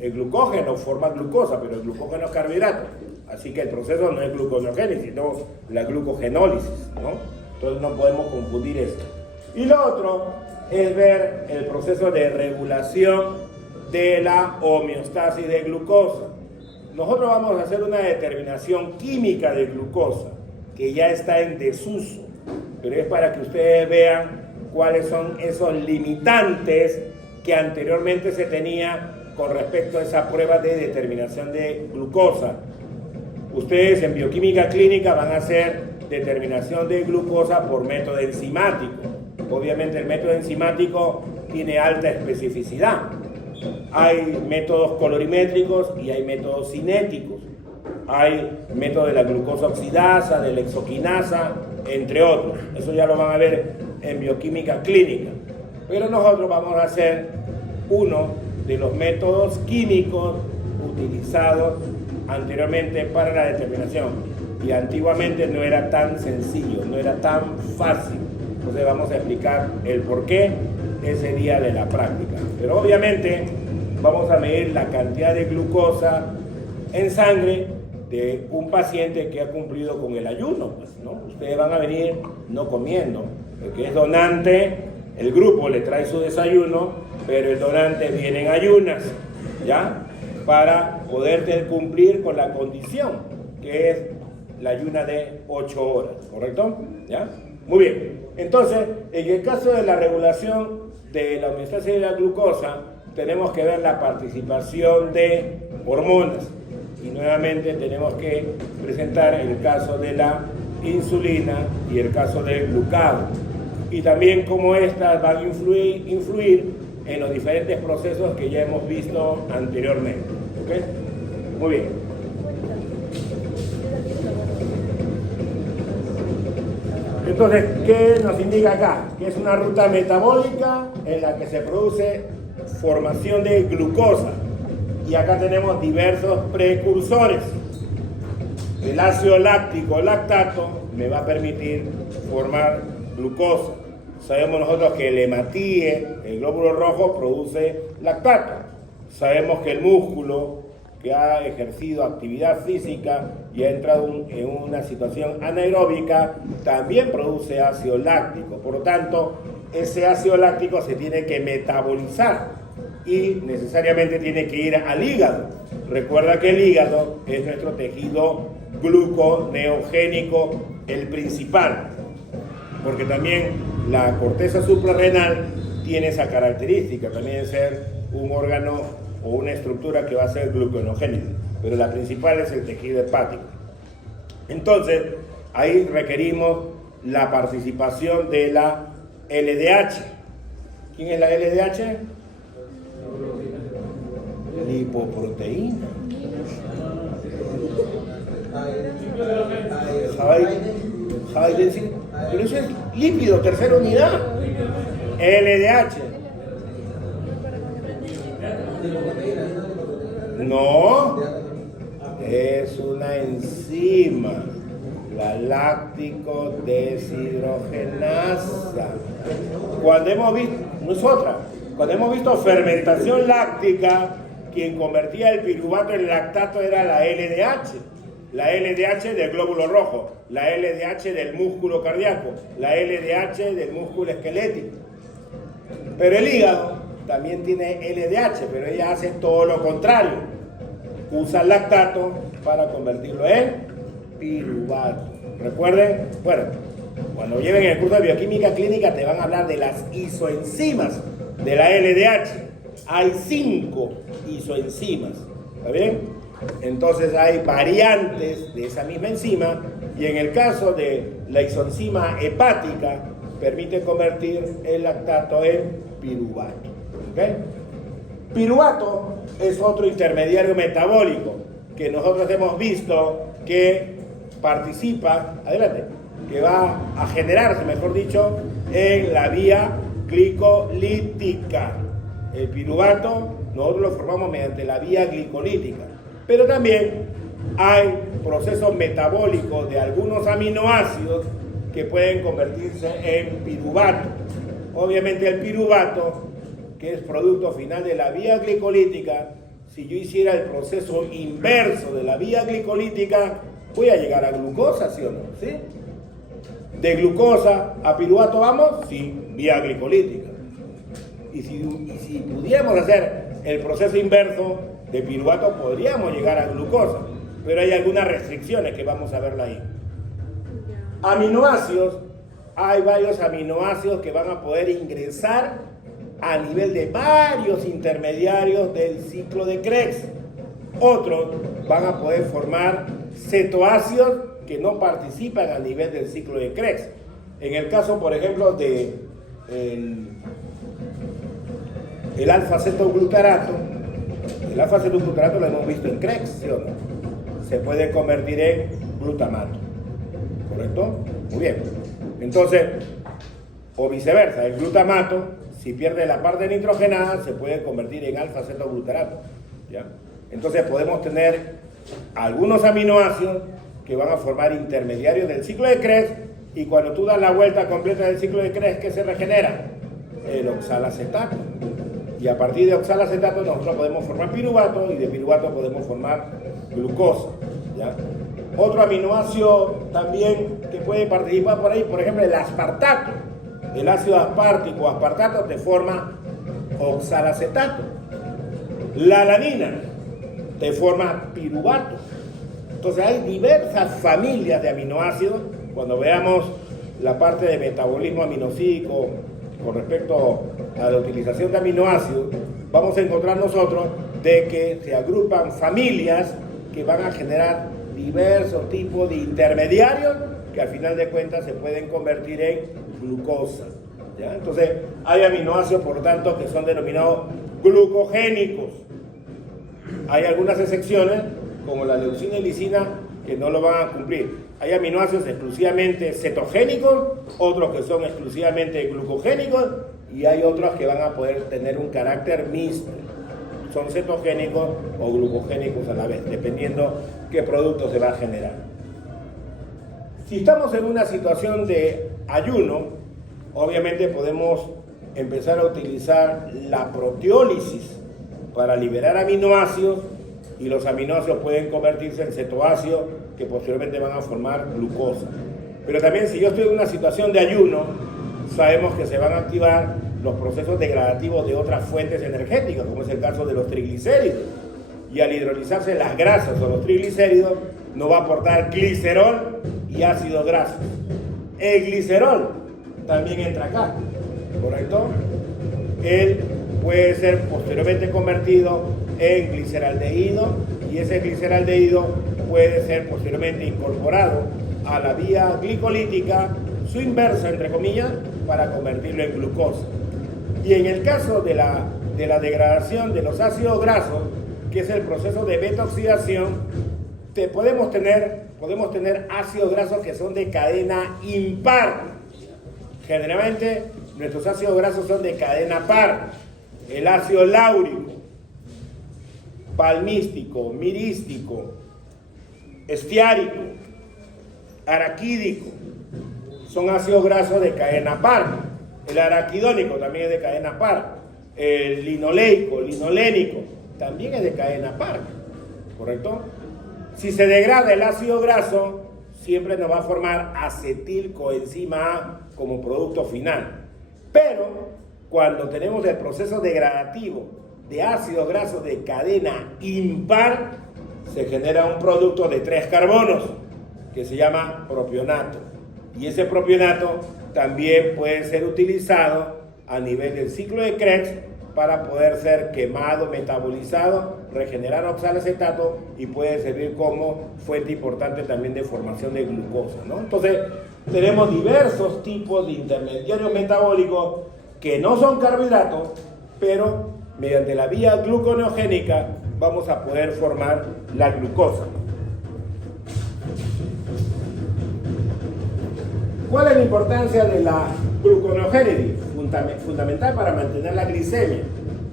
El glucógeno forma glucosa, pero el glucógeno es carbohidrato. Así que el proceso no es gluconeogénesis, sino la glucogenólisis, ¿no? Entonces no podemos confundir esto. Y lo otro es ver el proceso de regulación de la homeostasis de glucosa. Nosotros vamos a hacer una determinación química de glucosa, que ya está en desuso, pero es para que ustedes vean cuáles son esos limitantes que anteriormente se tenía con respecto a esa prueba de determinación de glucosa. Ustedes en bioquímica clínica van a hacer determinación de glucosa por método enzimático. Obviamente el método enzimático tiene alta especificidad. Hay métodos colorimétricos y hay métodos cinéticos. Hay método de la glucosa oxidasa, de la exoquinasa, entre otros. Eso ya lo van a ver en bioquímica clínica. Pero nosotros vamos a hacer uno de los métodos químicos utilizados anteriormente para la determinación. Y antiguamente no era tan sencillo, no era tan fácil. Entonces vamos a explicar el porqué ese día de la práctica. Pero obviamente vamos a medir la cantidad de glucosa en sangre de un paciente que ha cumplido con el ayuno, pues, ¿no? Ustedes van a venir no comiendo. El que es donante, el grupo le trae su desayuno, pero el donante viene en ayunas, ¿ya? Para poder cumplir con la condición, que es la ayuna de 8 horas, ¿correcto? ¿Ya? Muy bien. Entonces, en el caso de la regulación de la homeostasis de la glucosa, tenemos que ver la participación de hormonas. Y nuevamente tenemos que presentar el caso de la insulina y el caso del glucagón. Y también cómo estas van a influir en los diferentes procesos que ya hemos visto anteriormente. ¿Ok? Muy bien. Entonces, ¿qué nos indica acá? Que es una ruta metabólica en la que se produce formación de glucosa. Y acá tenemos diversos precursores. El ácido láctico lactato me va a permitir formar glucosa. Sabemos nosotros que el hematíe, el glóbulo rojo, produce lactato. Sabemos que el músculo que ha ejercido actividad física y ha entrado en una situación anaeróbica también produce ácido láctico. Por lo tanto, ese ácido láctico se tiene que metabolizar y necesariamente tiene que ir al hígado. Recuerda que el hígado es nuestro tejido gluconeogénico, el principal, porque también la corteza suprarrenal tiene esa característica, también de ser un órgano o una estructura que va a ser gluconeogénica, pero la principal es el tejido hepático. Entonces, ahí requerimos la participación de la LDH. ¿Quién es la LDH? Lipoproteína. High density. Pero eso es lípido, tercera unidad. LDH. No, es una enzima, la láctico deshidrogenasa. Cuando hemos visto, no es otra, cuando hemos visto fermentación láctica, quien convertía el piruvato en lactato era la LDH. La LDH del glóbulo rojo, la LDH del músculo cardíaco, la LDH del músculo esquelético. Pero el hígado también tiene LDH, pero ella hace todo lo contrario. Usa el lactato para convertirlo en piruvato. Recuerden, bueno, cuando lleven el curso de bioquímica clínica te van a hablar de las isoenzimas de la LDH. Hay 5 isoenzimas, ¿está bien? Entonces hay variantes de esa misma enzima y en el caso de la isoenzima hepática permite convertir el lactato en piruvato. ¿Okay? Piruvato es otro intermediario metabólico que nosotros hemos visto que participa, adelante, que va a generarse, mejor dicho, en la vía glicolítica. El piruvato nosotros lo formamos mediante la vía glicolítica, pero también hay procesos metabólicos de algunos aminoácidos que pueden convertirse en piruvato. Obviamente el piruvato, que es producto final de la vía glicolítica, si yo hiciera el proceso inverso de la vía glicolítica, voy a llegar a glucosa, ¿sí o no? ¿Sí? De glucosa a piruvato vamos, sí, vía glicolítica. Y si pudiéramos hacer el proceso inverso de piruvato, podríamos llegar a glucosa, pero hay algunas restricciones que vamos a verla ahí. Aminoácidos, hay varios aminoácidos que van a poder ingresar a nivel de varios intermediarios del ciclo de Krebs. Otros van a poder formar cetoácidos que no participan a nivel del ciclo de Krebs. En el caso, por ejemplo, de el alfa-cetoglutarato, el alfa-cetoglutarato lo hemos visto en Krebs, ¿sí o no? Se puede convertir en glutamato, ¿correcto? Muy bien. Entonces, o viceversa, el glutamato, si pierde la parte nitrogenada, se puede convertir en alfa-cetoglutarato, ¿ya? Entonces podemos tener algunos aminoácidos que van a formar intermediarios del ciclo de Krebs, y cuando tú das la vuelta completa del ciclo de Krebs, ¿qué se regenera? El oxalacetato. Y a partir de oxalacetato nosotros podemos formar piruvato, y de piruvato podemos formar glucosa, ¿ya? Otro aminoácido también que puede participar por ahí, por ejemplo, el aspartato. El ácido aspartico o aspartato te forma oxalacetato. La alanina te forma piruvato. Entonces hay diversas familias de aminoácidos. Cuando veamos la parte de metabolismo aminocídico con respecto a la utilización de aminoácidos, vamos a encontrar nosotros de que se agrupan familias que van a generar diversos tipos de intermediarios que al final de cuentas se pueden convertir en glucosa, ¿ya? Entonces hay aminoácidos, por lo tanto, que son denominados glucogénicos. Hay algunas excepciones, como la leucina y lisina, que no lo van a cumplir. Hay aminoácidos exclusivamente cetogénicos, otros que son exclusivamente glucogénicos, y hay otros que van a poder tener un carácter mixto. Son cetogénicos o glucogénicos a la vez, dependiendo qué producto se va a generar. Si estamos en una situación de ayuno, obviamente podemos empezar a utilizar la proteólisis para liberar aminoácidos, y los aminoácidos pueden convertirse en cetoácidos que posteriormente van a formar glucosa. Pero también, si yo estoy en una situación de ayuno, sabemos que se van a activar los procesos degradativos de otras fuentes energéticas, como es el caso de los triglicéridos. Y al hidrolizarse las grasas o los triglicéridos, nos va a aportar glicerol y ácidos grasos. El glicerol también entra acá, ¿correcto? Él puede ser posteriormente convertido en gliceraldehído, y ese gliceraldehído puede ser posteriormente incorporado a la vía glicolítica, su inversa, entre comillas, para convertirlo en glucosa. Y en el caso de la degradación de los ácidos grasos, que es el proceso de beta-oxidación, podemos tener ácidos grasos que son de cadena impar. Generalmente nuestros ácidos grasos son de cadena par. El ácido láurico, palmístico, mirístico, estiárico, araquídico, son ácidos grasos de cadena par. El araquidónico también es de cadena par. El linoleico, linolénico, también es de cadena par, ¿correcto? Si se degrada el ácido graso, siempre nos va a formar acetilcoenzima A como producto final. Pero cuando tenemos el proceso degradativo de ácidos grasos de cadena impar, se genera un producto de 3 carbonos que se llama propionato. Y ese propionato también puede ser utilizado a nivel del ciclo de Krebs para poder ser quemado, metabolizado, regenerar oxalacetato, y puede servir como fuente importante también de formación de glucosa, ¿no? Entonces, tenemos diversos tipos de intermediarios metabólicos que no son carbohidratos, pero mediante la vía gluconeogénica vamos a poder formar la glucosa. ¿Cuál es la importancia de la gluconeogénesis? Fundamental para mantener la glicemia.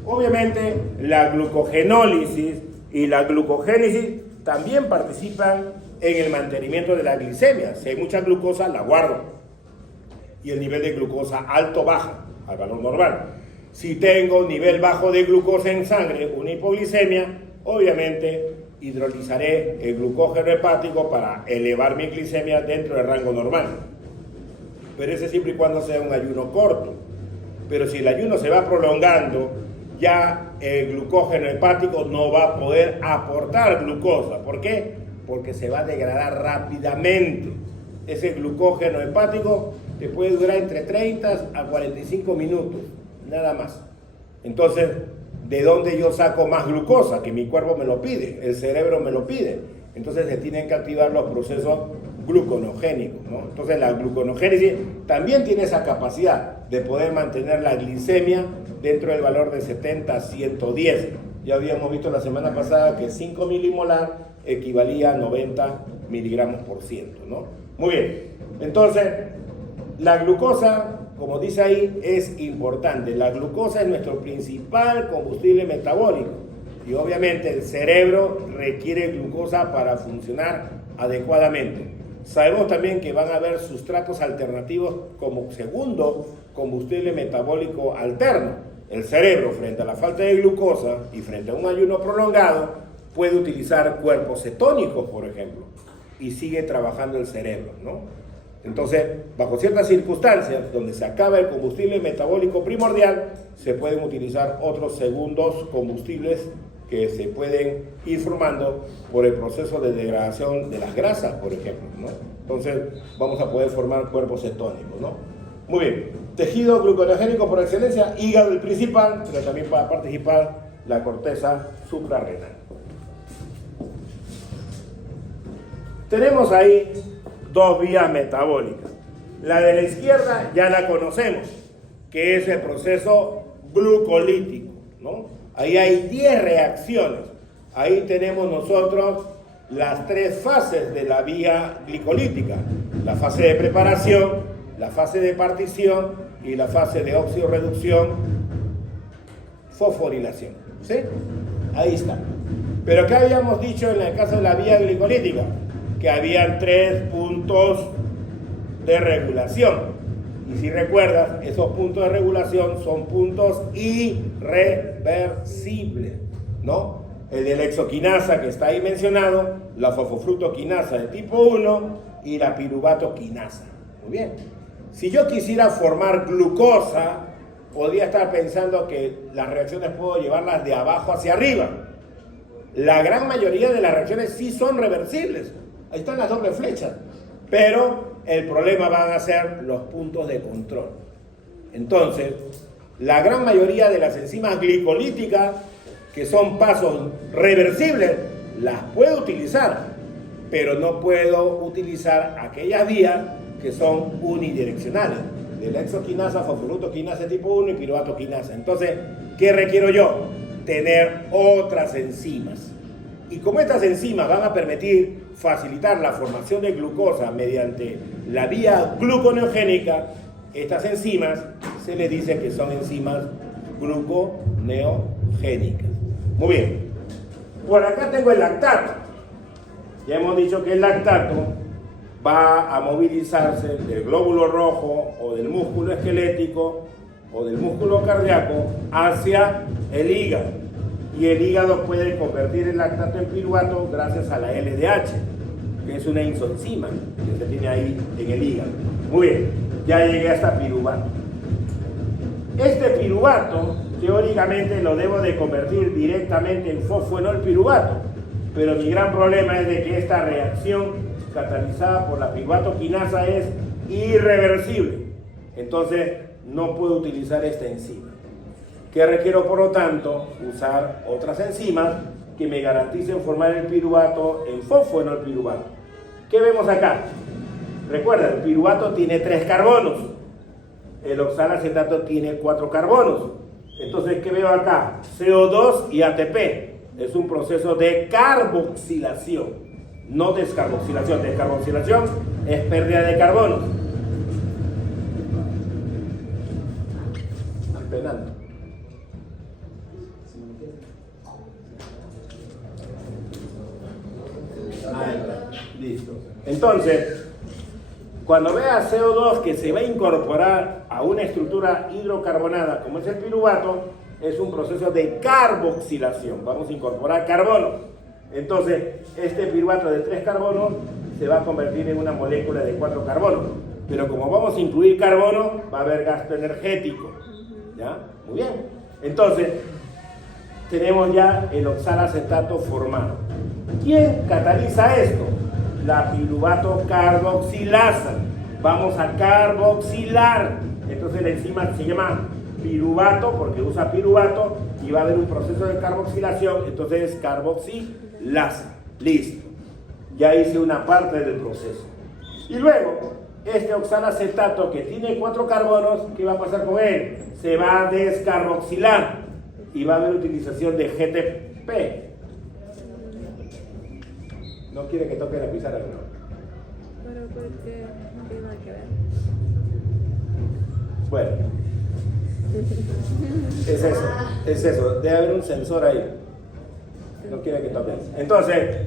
Obviamente, la glucogenólisis y la glucogénesis también participan en el mantenimiento de la glicemia. Si hay mucha glucosa, la guardo, y el nivel de glucosa alto baja al valor normal. Si tengo nivel bajo de glucosa en sangre, una hipoglicemia, obviamente hidrolizaré el glucógeno hepático para elevar mi glicemia dentro del rango normal. Pero ese siempre y cuando sea un ayuno corto. Pero si el ayuno se va prolongando, ya el glucógeno hepático no va a poder aportar glucosa. ¿Por qué? Porque se va a degradar rápidamente. Ese glucógeno hepático te puede durar entre 30 a 45 minutos, nada más. Entonces, ¿de dónde yo saco más glucosa? Que mi cuerpo me lo pide, el cerebro me lo pide. Entonces se tienen que activar los procesos gluconogénicos, ¿no? Entonces la gluconogénesis también tiene esa capacidad de poder mantener la glicemia dentro del valor de 70 a 110. Ya habíamos visto la semana pasada que 5 milimolar equivalía a 90 miligramos por ciento, ¿no? Muy bien, entonces la glucosa, como dice ahí, es importante. La glucosa es nuestro principal combustible metabólico y obviamente el cerebro requiere glucosa para funcionar adecuadamente. Sabemos también que van a haber sustratos alternativos como segundo combustible metabólico alterno. El cerebro, frente a la falta de glucosa y frente a un ayuno prolongado, puede utilizar cuerpos cetónicos, por ejemplo, y sigue trabajando el cerebro, ¿no? Entonces, bajo ciertas circunstancias, donde se acaba el combustible metabólico primordial, se pueden utilizar otros segundos combustibles que se pueden ir formando por el proceso de degradación de las grasas, por ejemplo, ¿no? Entonces, vamos a poder formar cuerpos cetónicos, ¿no? Muy bien. Tejido gluconogénico por excelencia, hígado el principal, pero también para participar la corteza suprarrenal. Tenemos ahí dos vías metabólicas. La de la izquierda ya la conocemos, que es el proceso glucolítico, ¿no? Ahí hay 10 reacciones. Ahí tenemos nosotros las 3 fases de la vía glicolítica. La fase de preparación, la fase de partición y la fase de oxidorreducción, fosforilación. ¿Sí? Ahí está. Pero ¿qué habíamos dicho en el caso de la vía glicolítica? Que habían 3 puntos de regulación. Y si recuerdas, esos puntos de regulación son puntos irreversibles, ¿no? El de la hexoquinasa que está ahí mencionado, la fosfofructoquinasa de tipo 1 y la piruvatoquinasa. Muy bien. Si yo quisiera formar glucosa, podría estar pensando que las reacciones puedo llevarlas de abajo hacia arriba. La gran mayoría de las reacciones sí son reversibles. Ahí están las dobles flechas. Pero el problema van a ser los puntos de control. Entonces, la gran mayoría de las enzimas glicolíticas, que son pasos reversibles, las puedo utilizar, pero no puedo utilizar aquellas vías que son unidireccionales, de la hexoquinasa, fosfofructoquinasa tipo 1 y piruvatoquinasa. Entonces, ¿qué requiero yo? Tener otras enzimas. Y como estas enzimas van a permitir facilitar la formación de glucosa mediante la vía gluconeogénica, estas enzimas se les dice que son enzimas gluconeogénicas. Muy bien. Por acá tengo el lactato. Ya hemos dicho que el lactato va a movilizarse del glóbulo rojo o del músculo esquelético o del músculo cardíaco hacia el hígado. Y el hígado puede convertir el lactato en piruvato gracias a la LDH, que es una isoenzima que se tiene ahí en el hígado. Muy bien, ya llegué hasta piruvato. Este piruvato, teóricamente, lo debo de convertir directamente en fosfoenolpiruvato, pero mi gran problema es de que esta reacción catalizada por la piruvatoquinasa es irreversible. Entonces, no puedo utilizar esta enzima. ¿Qué requiero, por lo tanto? Usar otras enzimas que me garanticen formar el piruvato en fosfoenolpiruvato. ¿Qué vemos acá? Recuerda, el piruvato tiene 3 carbonos. El oxalacetato tiene 4 carbonos. Entonces, ¿qué veo acá? CO2 y ATP. Es un proceso de carboxilación, no descarboxilación. Descarboxilación es pérdida de carbonos. Estoy penando. Listo. Entonces, cuando vea CO2 que se va a incorporar a una estructura hidrocarbonada como es el piruvato, es un proceso de carboxilación. Vamos a incorporar carbono. Entonces, este piruvato de 3 carbonos se va a convertir en una molécula de 4 carbonos. Pero como vamos a incluir carbono, va a haber gasto energético. ¿Ya? Muy bien. Entonces, tenemos ya el oxalacetato formado. ¿Quién cataliza esto? La piruvato carboxilasa. Vamos a carboxilar. Entonces la enzima se llama piruvato porque usa piruvato y va a haber un proceso de carboxilación. Entonces es carboxilasa. Listo. Ya hice una parte del proceso. Y luego, este oxalacetato que tiene 4 carbonos, ¿qué va a pasar con él? Se va a descarboxilar y va a haber utilización de GTP. No quiere que toque la pizarra, ¿no? Pero porque no tiene nada que ver. Bueno, es eso, debe haber un sensor ahí. No quiere que toque. Entonces,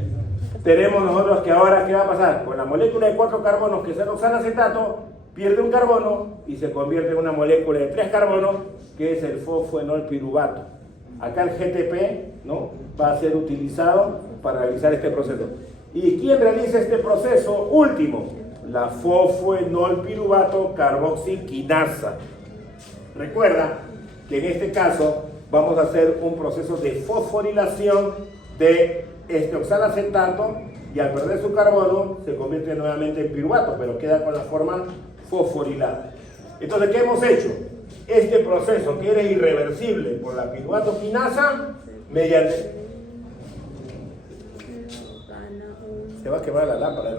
tenemos nosotros que ahora, ¿qué va a pasar? Con la molécula de 4 carbonos que es el oxalacetato, pierde un carbono y se convierte en una molécula de 3 carbonos que es el fosfoenolpiruvato. Acá el GTP, ¿no?, va a ser utilizado para realizar este proceso. ¿Y quién realiza este proceso último? La fosfoenolpiruvato carboxiquinasa. Recuerda que en este caso vamos a hacer un proceso de fosforilación de este oxalacetato y al perder su carbono se convierte nuevamente en piruvato, pero queda con la forma fosforilada. Entonces, ¿qué hemos hecho? Este proceso que era irreversible por la piruvato quinasa, se va a quemar la lámpara,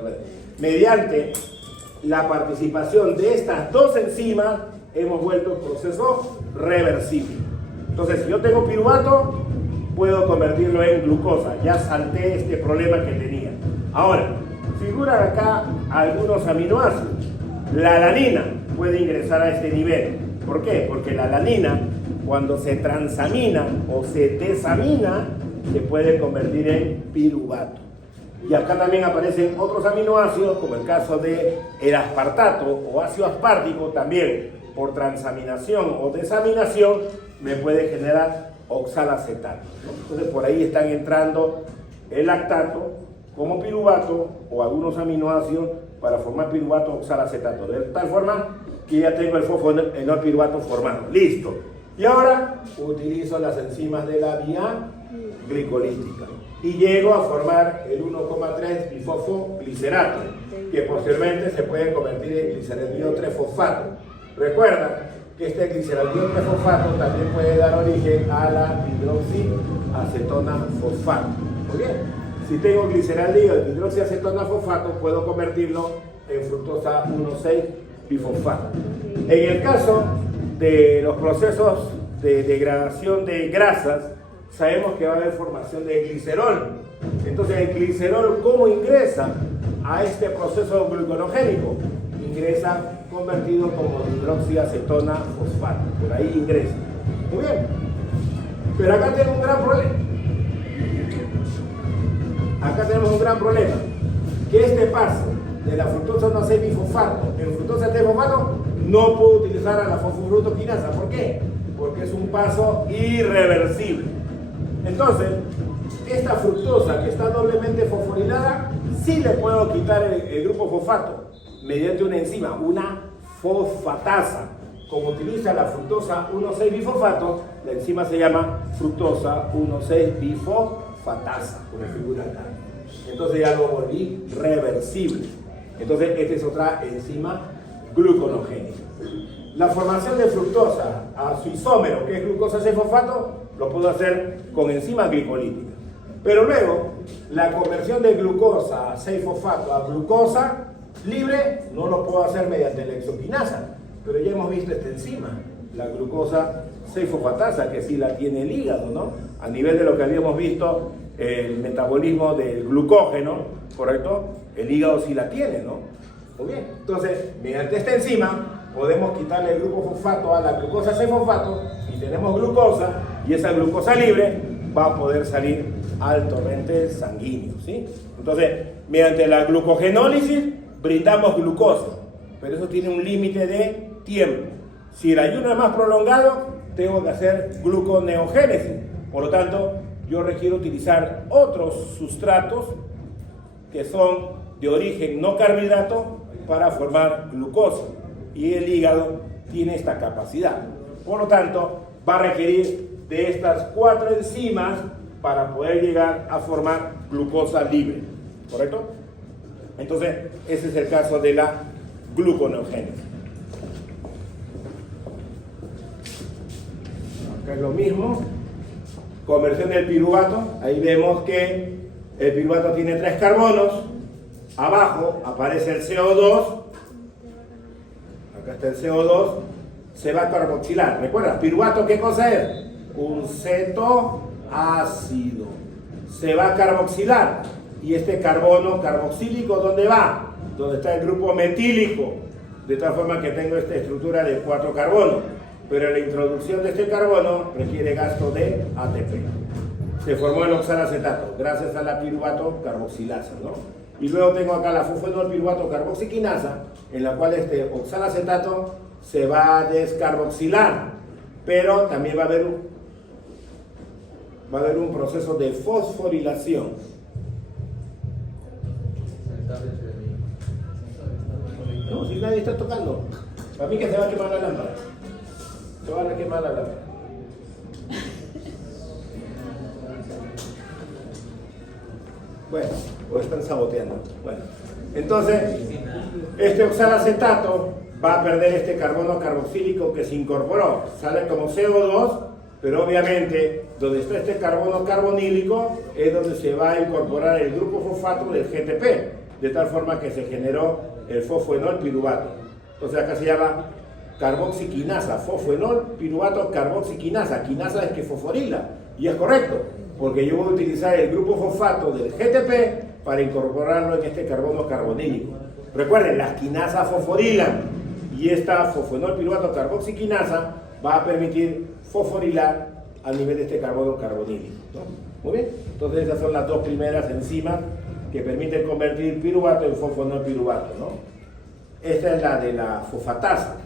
mediante la participación de estas dos enzimas, hemos vuelto el proceso reversible. Entonces, si yo tengo piruvato, puedo convertirlo en glucosa. Ya salté este problema que tenía. Ahora, figuran acá algunos aminoácidos. La alanina puede ingresar a este nivel. ¿Por qué? Porque la alanina, cuando se transamina o se desamina, se puede convertir en piruvato. Y acá también aparecen otros aminoácidos, como el caso de el aspartato o ácido aspartico, también por transaminación o desaminación me puede generar oxalacetato, ¿no? Entonces por ahí están entrando el lactato como piruvato o algunos aminoácidos para formar piruvato oxalacetato, de tal forma que ya tengo el fosfoenolpiruvato formado. Listo. Y ahora utilizo las enzimas de la vía glicolítica y llego a formar el 1,3 bifosfoglicerato, que posteriormente se puede convertir en gliceraldehído 3-fosfato. Recuerda que este gliceraldehído 3-fosfato también puede dar origen a la hidroxiacetona fosfato. Muy bien. Si tengo gliceraldehído de hidroxiacetona fosfato, puedo convertirlo en fructosa 1,6 bifosfato. En el caso de los procesos de degradación de grasas, sabemos que va a haber formación de glicerol. Entonces, el glicerol, ¿cómo ingresa a este proceso gluconogénico? Ingresa convertido como hidroxiacetona fosfato. Por ahí ingresa. Muy bien. Pero acá tenemos un gran problema. Acá tenemos un gran problema. Que este paso de la fructosa 1,6 bifosfato en fructosa 3-fosfato no puedo utilizar a la fosfofructoquinasa. ¿Por qué? Porque es un paso irreversible. Entonces, esta fructosa que está doblemente fosforilada, sí le puedo quitar el grupo fosfato mediante una enzima, una fosfatasa. Como utiliza la fructosa 1,6 bifosfato, la enzima se llama fructosa 1,6 bifosfatasa, como figura acá. Entonces ya lo volví reversible. Entonces, esta es otra enzima gluconogénica. La formación de fructosa a su isómero, que es glucosa 6-fosfato, lo puedo hacer con enzimas glicolíticas. Pero luego, la conversión de glucosa a 6-fosfato a glucosa libre, no lo puedo hacer mediante la exoquinasa. Pero ya hemos visto esta enzima, la glucosa 6-fosfatasa, que sí la tiene el hígado, ¿no? A nivel de lo que habíamos visto, el metabolismo del glucógeno, ¿correcto? El hígado sí la tiene, ¿no? Muy bien. Entonces, mediante esta enzima, podemos quitarle el grupo fosfato a la glucosa 6-fosfato y tenemos glucosa, y esa glucosa libre va a poder salir al torrente sanguíneo, ¿sí? Entonces, mediante la glucogenólisis brindamos glucosa, pero eso tiene un límite de tiempo. Si el ayuno es más prolongado, tengo que hacer gluconeogénesis. Por lo tanto, yo requiero utilizar otros sustratos que son de origen no carbohidrato para formar glucosa. Y el hígado tiene esta capacidad. Por lo tanto, va a requerir de estas 4 enzimas para poder llegar a formar glucosa libre. ¿Correcto? Entonces, ese es el caso de la gluconeogénesis. Acá es lo mismo. Conversión del piruvato. Ahí vemos que el piruvato tiene 3 carbonos. Abajo aparece el CO2. Acá está el CO2. Se va a carboxilar. ¿Recuerda? Piruvato, ¿qué cosa es? Un cetoácido. Se va a carboxilar. Y este carbono carboxílico, ¿dónde va? Donde está el grupo metílico. De tal forma que tengo esta estructura de 4 carbonos. Pero la introducción de este carbono requiere gasto de ATP. Se formó el oxalacetato gracias a la piruvato carboxilasa, ¿no? Y luego tengo acá la fosfenol piruvato carboxiquinasa, en la cual este oxalacetato se va a descarboxilar, pero también va a haber un proceso de fosforilación. No, si nadie está tocando. Para mí que se va a quemar la lámpara. Se va a quemar la lámpara. Bueno, o están saboteando. Bueno, entonces, este oxalacetato va a perder este carbono carboxílico que se incorporó. Sale como CO2, pero obviamente, donde está este carbono carbonílico es donde se va a incorporar el grupo fosfato del GTP, de tal forma que se generó el fosfenol piruvato. Entonces acá se llama carboxiquinasa, fosfenol piruvato carboxiquinasa. Quinasa es que fosforila, y es correcto, porque yo voy a utilizar el grupo fosfato del GTP para incorporarlo en este carbono carbonílico. Recuerden, las quinasas fosforilan, y esta fosfenol piruvato carboxiquinasa va a permitir fosforilar a nivel de este carbono carbonílico, ¿no? Muy bien, entonces esas son las 2 primeras enzimas que permiten convertir piruvato en fosfenol piruvato, ¿no? Esta es la de la fosfatasa.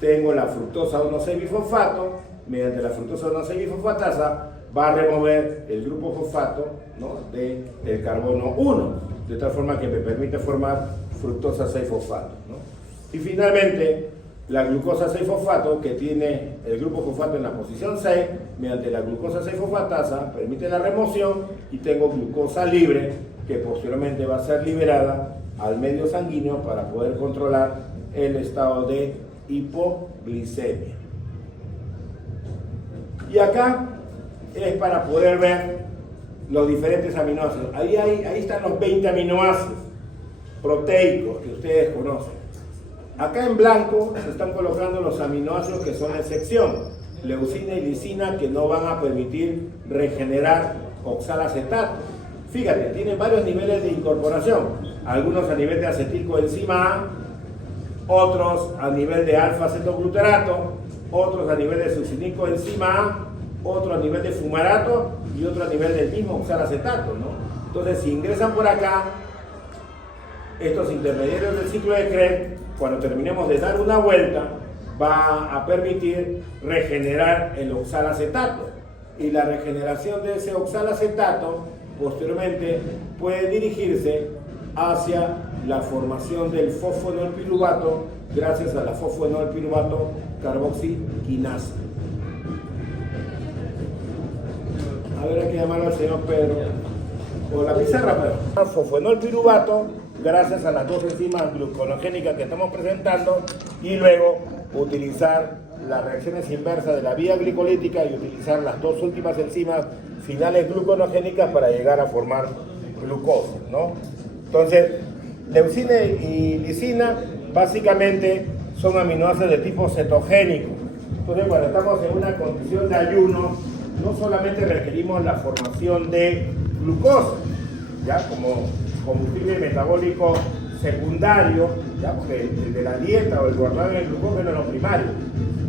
Tengo la fructosa 1,6-bifosfato, mediante la fructosa 1,6-bifosfatasa va a remover el grupo fosfato, ¿no?, del carbono 1, de tal forma que me permite formar fructosa 6-fosfato, ¿no? Y finalmente, la glucosa 6-fosfato, que tiene el grupo fosfato en la posición 6, mediante la glucosa 6-fosfatasa, permite la remoción y tengo glucosa libre, que posteriormente va a ser liberada al medio sanguíneo para poder controlar el estado de hipoglicemia. Y acá es para poder ver los diferentes aminoácidos. Ahí están los 20 aminoácidos proteicos que ustedes conocen. Acá en blanco se están colocando los aminoácidos que son la excepción, leucina y lisina, que no van a permitir regenerar oxalacetato. Fíjate, tienen varios niveles de incorporación, algunos a nivel de acetilcoenzima A, otros a nivel de alfa-acetoglutarato, otros a nivel de succinicoenzima A, otro a nivel de fumarato y otro a nivel del mismo oxalacetato, ¿no? Entonces, si ingresan por acá, estos intermediarios del ciclo de Krebs, cuando terminemos de dar una vuelta, va a permitir regenerar el oxalacetato. Y la regeneración de ese oxalacetato, posteriormente, puede dirigirse hacia la formación del fosfenolpiruvato gracias a la fosfenolpiruvato carboxiquinasa. A ver, hay que llamarlo al señor Pedro. O la pizarra, Pedro. Fosfenolpiruvato, gracias a las 2 enzimas gluconogénicas que estamos presentando, y luego utilizar las reacciones inversas de la vía glicolítica y utilizar las 2 últimas enzimas finales gluconogénicas para llegar a formar glucosa, ¿no? Entonces, leucina y lisina básicamente son aminoácidos de tipo cetogénico. Entonces, cuando estamos en una condición de ayuno, no solamente requerimos la formación de glucosa, ya como combustible metabólico secundario, ya, porque el de la dieta o el guardado en el glucógeno es lo primario,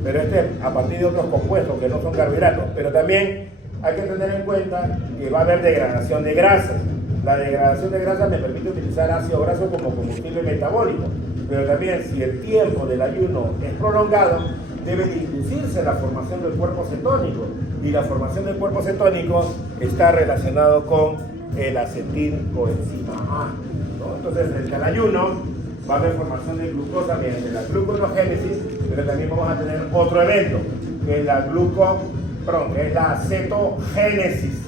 pero este a partir de otros compuestos que no son carbohidratos. Pero también hay que tener en cuenta que va a haber degradación de grasa. La degradación de grasa me permite utilizar ácido graso como combustible metabólico, pero también si el tiempo del ayuno es prolongado, debe de inducirse la formación del cuerpo cetónico, y la formación del cuerpo cetónico está relacionado con el acetilcoenzima A, ¿no? Entonces, frente al ayuno va a haber formación de glucosa mediante la gluconogénesis, pero también vamos a tener otro evento, que es la cetogénesis,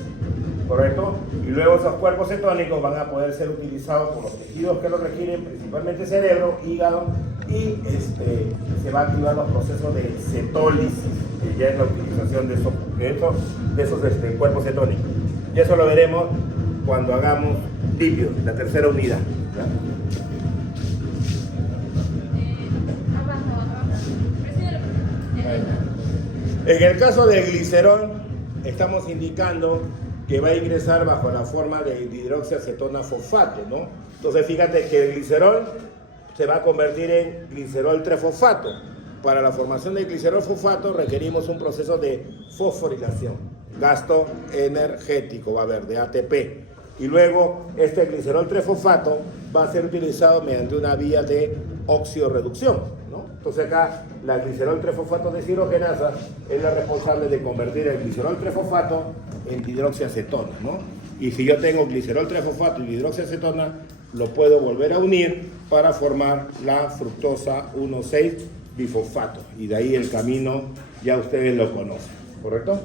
¿correcto? Y luego esos cuerpos cetónicos van a poder ser utilizados por los tejidos que lo requieren, principalmente cerebro, hígado, y se va a activar los procesos de cetólisis, que ya es la utilización de esos cuerpos cetónicos. Y eso lo veremos cuando hagamos lípidos, la tercera unidad, ¿ya? En el caso del glicerol, estamos indicando que va a ingresar bajo la forma de hidroxiacetona fosfato, ¿no? Entonces, fíjate que el glicerol se va a convertir en glicerol 3-fosfato. Para la formación de glicerol fosfato requerimos un proceso de fosforilación, gasto energético, va a haber de ATP. Y luego este glicerol 3-fosfato va a ser utilizado mediante una vía de oxidorreducción, ¿no? Entonces acá la glicerol 3-fosfato deshidrogenasa es la responsable de convertir el glicerol 3-fosfato en hidroxiacetona, ¿no? Y si yo tengo glicerol 3-fosfato y hidroxiacetona, lo puedo volver a unir para formar la fructosa 1,6-bifosfato. Y de ahí el camino ya ustedes lo conocen, ¿correcto?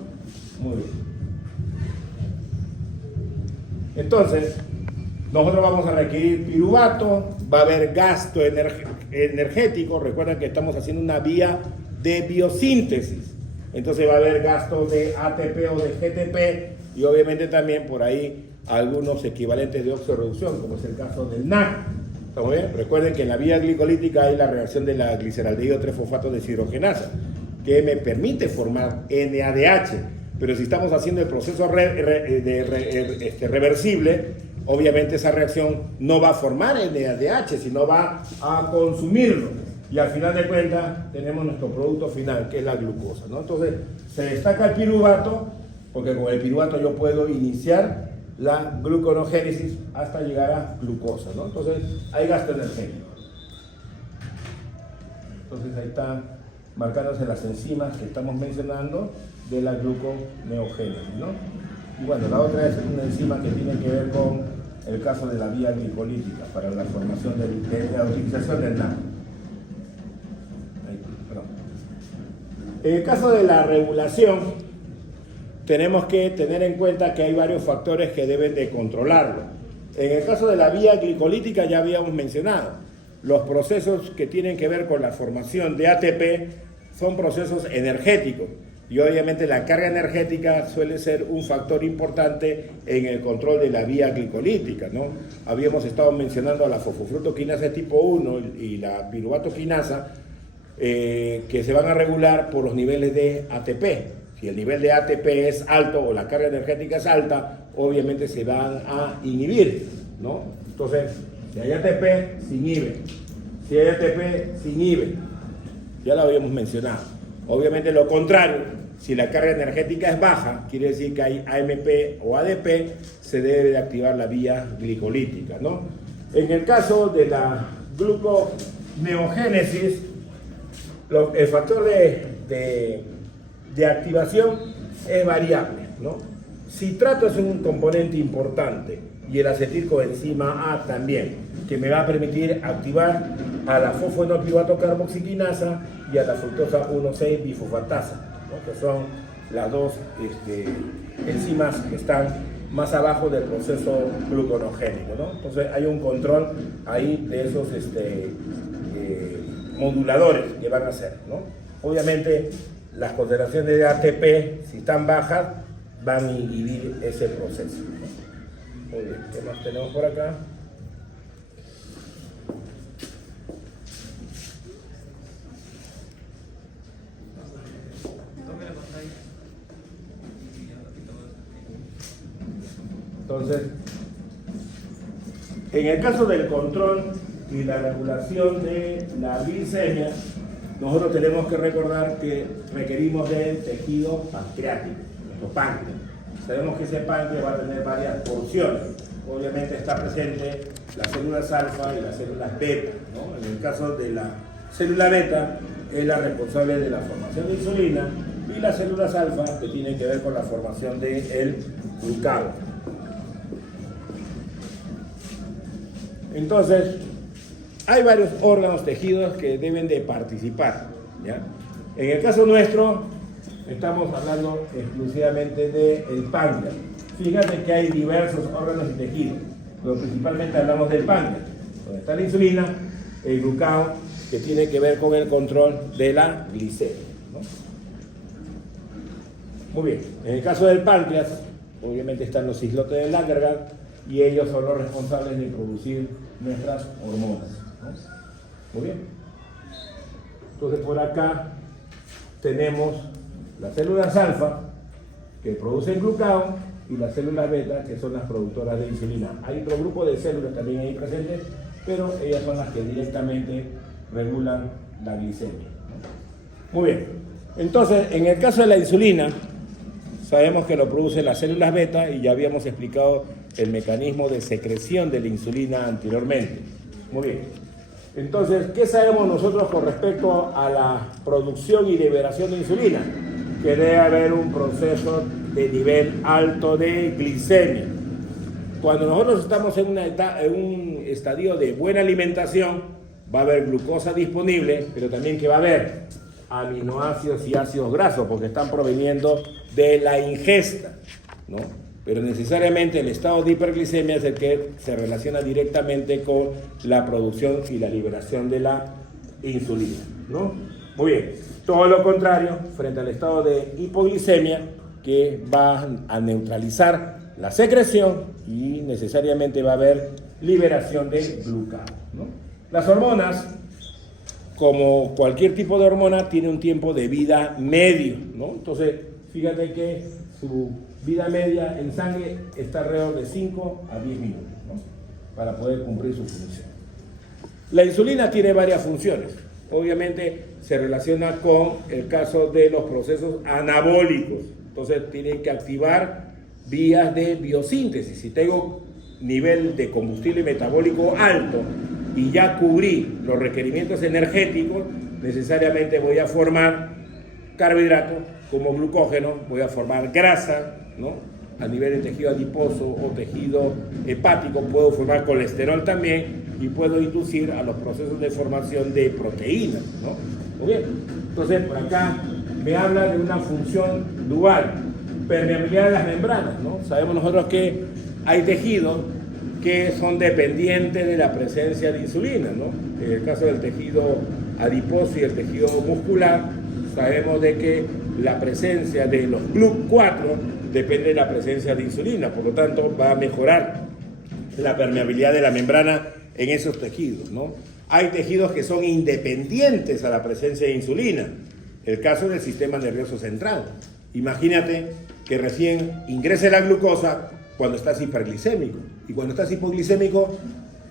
Muy bien. Entonces, nosotros vamos a requerir piruvato, va a haber gasto energético, recuerden que estamos haciendo una vía de biosíntesis, entonces va a haber gasto de ATP o de GTP, y obviamente también por ahí algunos equivalentes de oxidorreducción, como es el caso del NAC. ¿Estamos bien? Recuerden que en la vía glicolítica hay la reacción de la gliceraldehído 3-fosfato deshidrogenasa, que me permite formar NADH. Pero si estamos haciendo el proceso reversible, obviamente esa reacción no va a formar NADH, sino va a consumirlo. Y al final de cuentas tenemos nuestro producto final, que es la glucosa, ¿no? Entonces se destaca el piruvato, porque con el piruvato yo puedo iniciar la gluconogénesis hasta llegar a glucosa, ¿no? Entonces hay gasto energético. Entonces ahí está marcándose las enzimas que estamos mencionando de la gluconeogénesis, ¿no? Y bueno, la otra es una enzima que tiene que ver con el caso de la vía glicolítica para la formación de la utilización del NAD. En el caso de la regulación, tenemos que tener en cuenta que hay varios factores que deben de controlarlo. En el caso de la vía glicolítica ya habíamos mencionado, los procesos que tienen que ver con la formación de ATP son procesos energéticos. Y obviamente la carga energética suele ser un factor importante en el control de la vía glicolítica, ¿no? Habíamos estado mencionando a la fosfofructoquinasa tipo 1 y la piruvatoquinasa, que se van a regular por los niveles de ATP. Si el nivel de ATP es alto o la carga energética es alta, obviamente se van a inhibir, ¿no? Entonces, si hay ATP, se inhibe. Si hay ATP, se inhibe. Ya lo habíamos mencionado. Obviamente lo contrario, si la carga energética es baja, quiere decir que hay AMP o ADP, se debe de activar la vía glicolítica, ¿no? En el caso de la gluconeogénesis, el factor de activación es variable, ¿no? Citrato es un componente importante y el acetilcoenzima A también, que me va a permitir activar a la fosfenopiruvato-carboxiquinasa y a la fructosa 1,6-bifosfatasa, ¿no? Que son las dos enzimas que están más abajo del proceso gluconogénico, ¿no? Entonces hay un control ahí de esos moduladores que van a hacer, ¿no? Obviamente las concentraciones de ATP, si están bajas, van a inhibir ese proceso, ¿no? Muy bien, ¿qué más tenemos por acá? Entonces, en el caso del control y la regulación de la glicemia, nosotros tenemos que recordar que requerimos del tejido pancreático, nuestro páncreas. Sabemos que ese páncreas va a tener varias porciones. Obviamente está presente las células alfa y las células beta, ¿no? En el caso de la célula beta es la responsable de la formación de insulina y las células alfa que tienen que ver con la formación del glucagón. Entonces, hay varios órganos, tejidos que deben de participar, ¿ya? En el caso nuestro, estamos hablando exclusivamente del páncreas. Fíjate que hay diversos órganos y tejidos, pero principalmente hablamos del páncreas, donde está la insulina, el glucagón, que tiene que ver con el control de la glicemia, ¿no? Muy bien, en el caso del páncreas, obviamente están los islotes de Langerhans y ellos son los responsables de producir nuestras hormonas, ¿no? Muy bien. Entonces por acá tenemos las células alfa que producen glucagón y las células beta que son las productoras de insulina. Hay otro grupo de células también ahí presentes, pero ellas son las que directamente regulan la glicemia, ¿no? Muy bien. Entonces, en el caso de la insulina, sabemos que lo producen las células beta y ya habíamos explicado el mecanismo de secreción de la insulina anteriormente. Muy bien. Entonces, ¿qué sabemos nosotros con respecto a la producción y liberación de insulina? Que debe haber un proceso de nivel alto de glicemia. Cuando nosotros estamos en un estadio de buena alimentación, va a haber glucosa disponible, pero también que va a haber aminoácidos y ácidos grasos, porque están proveniendo de la ingesta, ¿no? Pero necesariamente el estado de hiperglicemia es el que se relaciona directamente con la producción y la liberación de la insulina, ¿no? Muy bien. Todo lo contrario, frente al estado de hipoglicemia, que va a neutralizar la secreción y necesariamente va a haber liberación de glucagón, ¿no? Las hormonas, como cualquier tipo de hormona, tiene un tiempo de vida medio, ¿no? Entonces, fíjate que su vida media en sangre está alrededor de 5 a 10 minutos, ¿no? Para poder cumplir su función. La insulina tiene varias funciones. Obviamente se relaciona con el caso de los procesos anabólicos. Entonces tiene que activar vías de biosíntesis. Si tengo nivel de combustible metabólico alto y ya cubrí los requerimientos energéticos, necesariamente voy a formar carbohidratos como glucógeno, voy a formar grasa, ¿no? A nivel de tejido adiposo o tejido hepático, puedo formar colesterol también y puedo inducir a los procesos de formación de proteínas, ¿no? Muy bien. Entonces, por acá me habla de una función dual, permeabilidad de las membranas, ¿no? Sabemos nosotros que hay tejidos que son dependientes de la presencia de insulina, ¿no? En el caso del tejido adiposo y el tejido muscular, sabemos de que la presencia de los GLUT4 depende de la presencia de insulina, por lo tanto va a mejorar la permeabilidad de la membrana en esos tejidos, ¿no? Hay tejidos que son independientes a la presencia de insulina, el caso del sistema nervioso central. Imagínate que recién ingrese la glucosa cuando estás hiperglicémico, y cuando estás hipoglicémico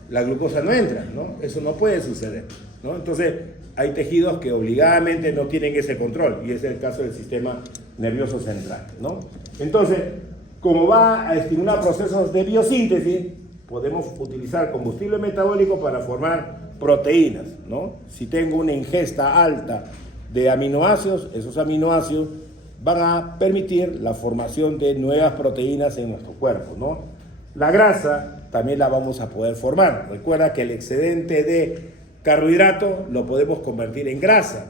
la glucosa no entra, ¿no? Eso no puede suceder, ¿no? Entonces hay tejidos que obligadamente no tienen ese control, y ese es el caso del sistema nervioso central, ¿no? Entonces, como va a estimular procesos de biosíntesis, podemos utilizar combustible metabólico para formar proteínas, ¿no? Si tengo una ingesta alta de aminoácidos, esos aminoácidos van a permitir la formación de nuevas proteínas en nuestro cuerpo, ¿no? La grasa también la vamos a poder formar. Recuerda que el excedente de carbohidrato lo podemos convertir en grasa.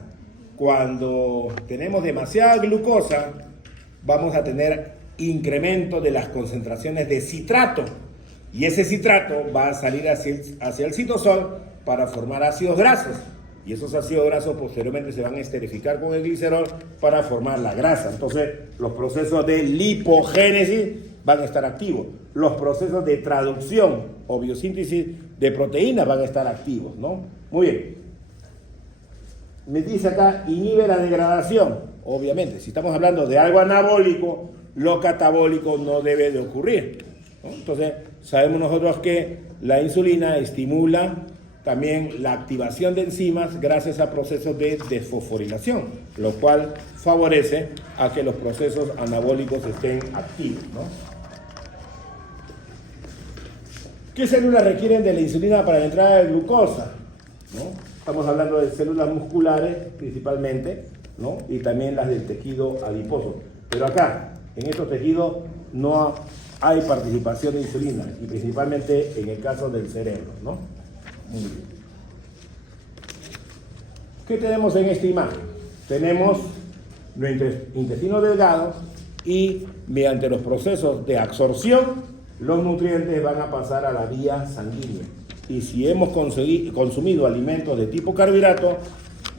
Cuando tenemos demasiada glucosa, vamos a tener incremento de las concentraciones de citrato. Y ese citrato va a salir hacia el citosol para formar ácidos grasos. Y esos ácidos grasos posteriormente se van a esterificar con el glicerol para formar la grasa. Entonces, los procesos de lipogénesis van a estar activos. Los procesos de traducción o biosíntesis de proteínas van a estar activos, ¿no? Muy bien. Me dice acá, inhibe la degradación. Obviamente, si estamos hablando de algo anabólico, lo catabólico no debe de ocurrir, ¿no? Entonces, sabemos nosotros que la insulina estimula también la activación de enzimas gracias a procesos de desfosforilación, lo cual favorece a que los procesos anabólicos estén activos, ¿no? ¿Qué células requieren de la insulina para la entrada de glucosa? ¿No? estamos hablando de células musculares principalmente, ¿no? Y también las del tejido adiposo. Pero acá, en estos tejidos, no hay participación de insulina, y principalmente en el caso del cerebro, ¿no? Muy bien. ¿Qué tenemos en esta imagen? Tenemos nuestro intestino delgado y mediante los procesos de absorción, los nutrientes van a pasar a la vía sanguínea. Y si hemos consumido alimentos de tipo carbohidrato,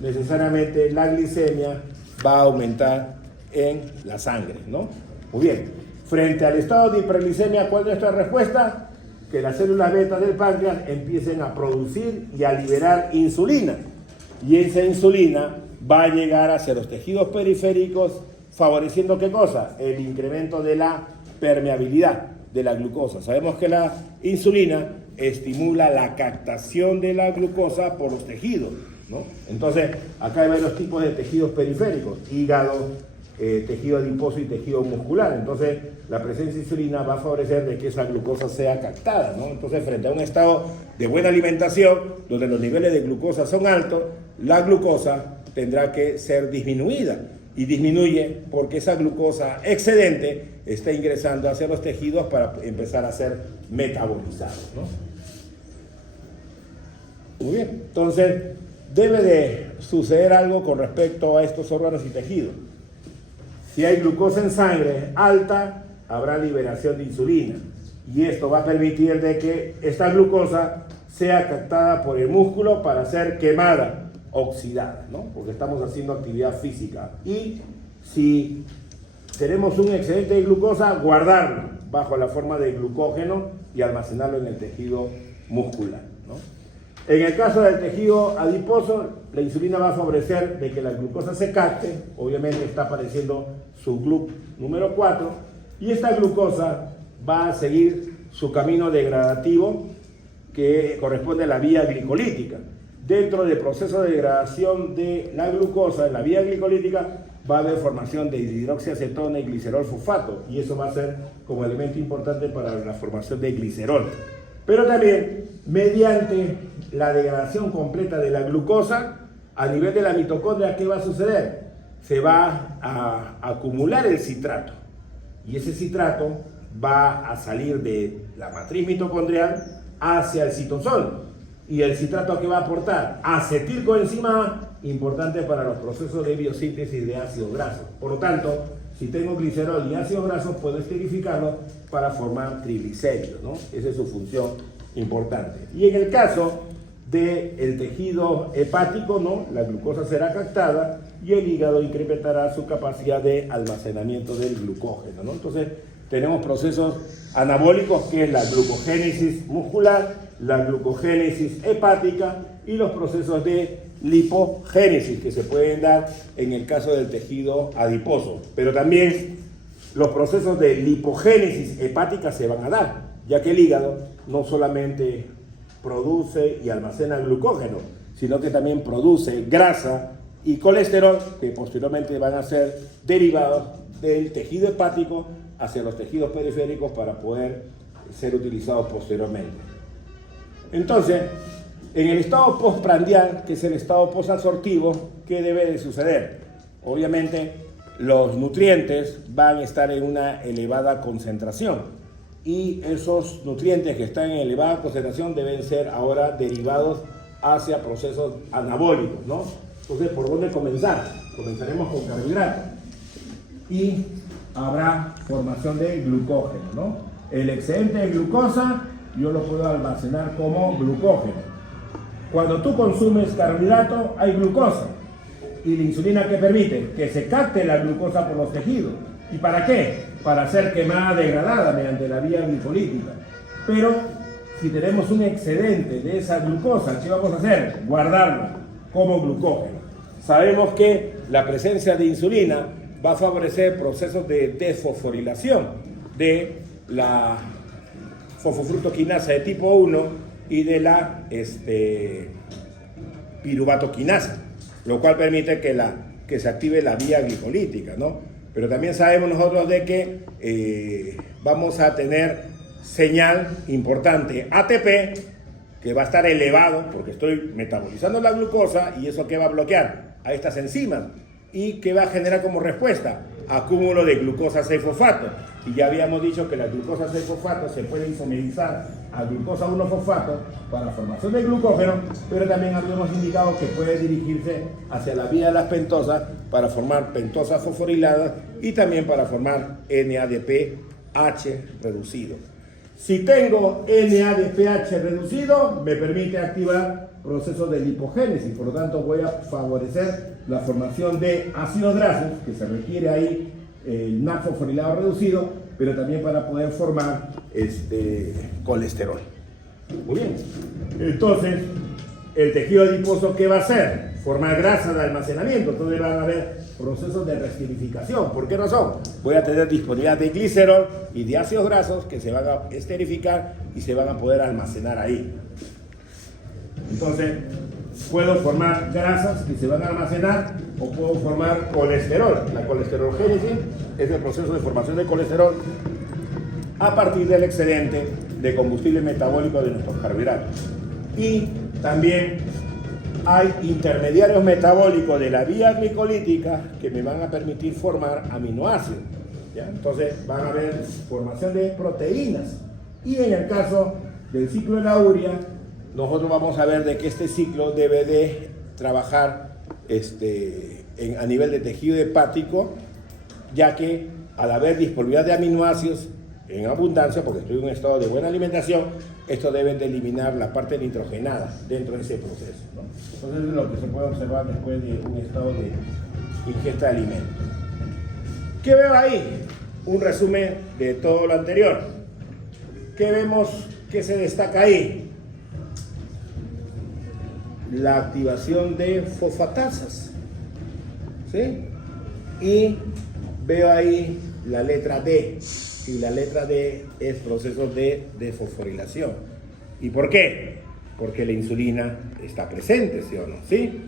necesariamente la glicemia va a aumentar en la sangre, ¿no? Muy bien. Frente al estado de hiperglicemia, ¿cuál es nuestra respuesta? Que las células beta del páncreas empiecen a producir y a liberar insulina. Y esa insulina va a llegar hacia los tejidos periféricos, favoreciendo ¿qué cosa? El incremento de la permeabilidad de la glucosa. Sabemos que la insulina estimula la captación de la glucosa por los tejidos, ¿no? Entonces, acá hay varios tipos de tejidos periféricos: hígado, tejido adiposo y tejido muscular. Entonces, la presencia de insulina va a favorecer de que esa glucosa sea captada, ¿no? Entonces, frente a un estado de buena alimentación, donde los niveles de glucosa son altos, la glucosa tendrá que ser disminuida. Y disminuye porque esa glucosa excedente está ingresando hacia los tejidos para empezar a ser metabolizados, ¿no? Muy bien, entonces debe de suceder algo con respecto a estos órganos y tejidos. Si hay glucosa en sangre alta, habrá liberación de insulina, y esto va a permitir de que esta glucosa sea captada por el músculo para ser quemada, oxidada, ¿no? Porque estamos haciendo actividad física. Y si tenemos un excedente de glucosa, guardarlo bajo la forma de glucógeno y almacenarlo en el tejido muscular, ¿no? En el caso del tejido adiposo, la insulina va a favorecer de que la glucosa se capte. Obviamente está apareciendo su GLUT número 4, y esta glucosa va a seguir su camino degradativo que corresponde a la vía glicolítica. Dentro del proceso de degradación de la glucosa en la vía glicolítica va a haber formación de hidroxiacetona y glicerol fosfato, y eso va a ser como elemento importante para la formación de glicerol. Pero también, mediante la degradación completa de la glucosa, a nivel de la mitocondria, ¿qué va a suceder? Se va a acumular el citrato, y ese citrato va a salir de la matriz mitocondrial hacia el citosol. ¿Y el citrato qué va a aportar? Acetilcoenzima A, importante para los procesos de biosíntesis de ácidos grasos. Por lo tanto, si tengo glicerol y ácidos grasos, puedo esterificarlos para formar triglicéridos, ¿no? Esa es su función importante. Y en el caso del tejido hepático, ¿no? La glucosa será captada y el hígado incrementará su capacidad de almacenamiento del glucógeno, ¿no? Entonces, tenemos procesos anabólicos, que es la glucogénesis muscular, la glucogénesis hepática y los procesos de lipogénesis que se pueden dar en el caso del tejido adiposo. Pero también los procesos de lipogénesis hepática se van a dar, ya que el hígado no solamente produce y almacena glucógeno, sino que también produce grasa y colesterol, que posteriormente van a ser derivados del tejido hepático hacia los tejidos periféricos para poder ser utilizados posteriormente. Entonces, en el estado postprandial, que es el estado posabsortivo, ¿qué debe de suceder? Obviamente, los nutrientes van a estar en una elevada concentración, y esos nutrientes que están en elevada concentración deben ser ahora derivados hacia procesos anabólicos, ¿no? Entonces, ¿por dónde comenzar? Comenzaremos con carbohidratos y habrá formación de glucógeno, ¿no? El excedente de glucosa yo lo puedo almacenar como glucógeno. Cuando tú consumes carbohidrato, hay glucosa, y la insulina, ¿qué permite? Que se capte la glucosa por los tejidos. ¿Y para qué? Para ser quemada, degradada mediante la vía glicolítica. Pero si tenemos un excedente de esa glucosa, ¿qué vamos a hacer? Guardarla como glucógeno. Sabemos que la presencia de insulina va a favorecer procesos de desfosforilación de la fosfofructoquinasa de tipo 1 y de la piruvatoquinasa, lo cual permite que se active la vía glicolítica, ¿no? Pero también sabemos nosotros de que vamos a tener señal importante ATP que va a estar elevado porque estoy metabolizando la glucosa y eso que va a bloquear a estas enzimas y que va a generar como respuesta acúmulo de glucosa 6-fosfato. Y ya habíamos dicho que la glucosa 6-fosfato se puede isomerizar a glucosa 1-fosfato para formación de glucógeno, pero también habíamos indicado que puede dirigirse hacia la vía de las pentosas para formar pentosas fosforiladas y también para formar NADPH reducido. Si tengo NADPH reducido, me permite activar procesos de lipogénesis, por lo tanto voy a favorecer la formación de ácidos grasos, que se requiere ahí el NAD fosforilado reducido, pero también para poder formar colesterol. Muy bien. Entonces, el tejido adiposo, ¿qué va a hacer? Formar grasa de almacenamiento. Entonces van a haber procesos de resterificación. ¿Por qué razón? Voy a tener disponibilidad de glicerol y de ácidos grasos que se van a esterificar y se van a poder almacenar ahí. Entonces, puedo formar grasas que se van a almacenar o puedo formar colesterol. La colesterolgénesis es el proceso de formación de colesterol a partir del excedente de combustible metabólico de nuestros carbohidratos. Y también hay intermediarios metabólicos de la vía glicolítica que me van a permitir formar aminoácidos. ¿Ya? Entonces van a haber formación de proteínas. Y en el caso del ciclo de la urea, nosotros vamos a ver de que este ciclo debe de trabajar a nivel de tejido hepático, ya que al haber disponibilidad de aminoácidos en abundancia, porque estoy en un estado de buena alimentación, esto debe de eliminar la parte nitrogenada dentro de ese proceso, ¿no? Entonces es lo que se puede observar después de un estado de ingesta de alimentos. ¿Qué veo ahí? Un resumen de todo lo anterior. ¿Qué vemos que se destaca ahí? La activación de fosfatasas, ¿sí? Y veo ahí la letra D, y la letra D es proceso de desfosforilación. ¿Y por qué? Porque la insulina está presente, ¿sí o no? ¿Sí?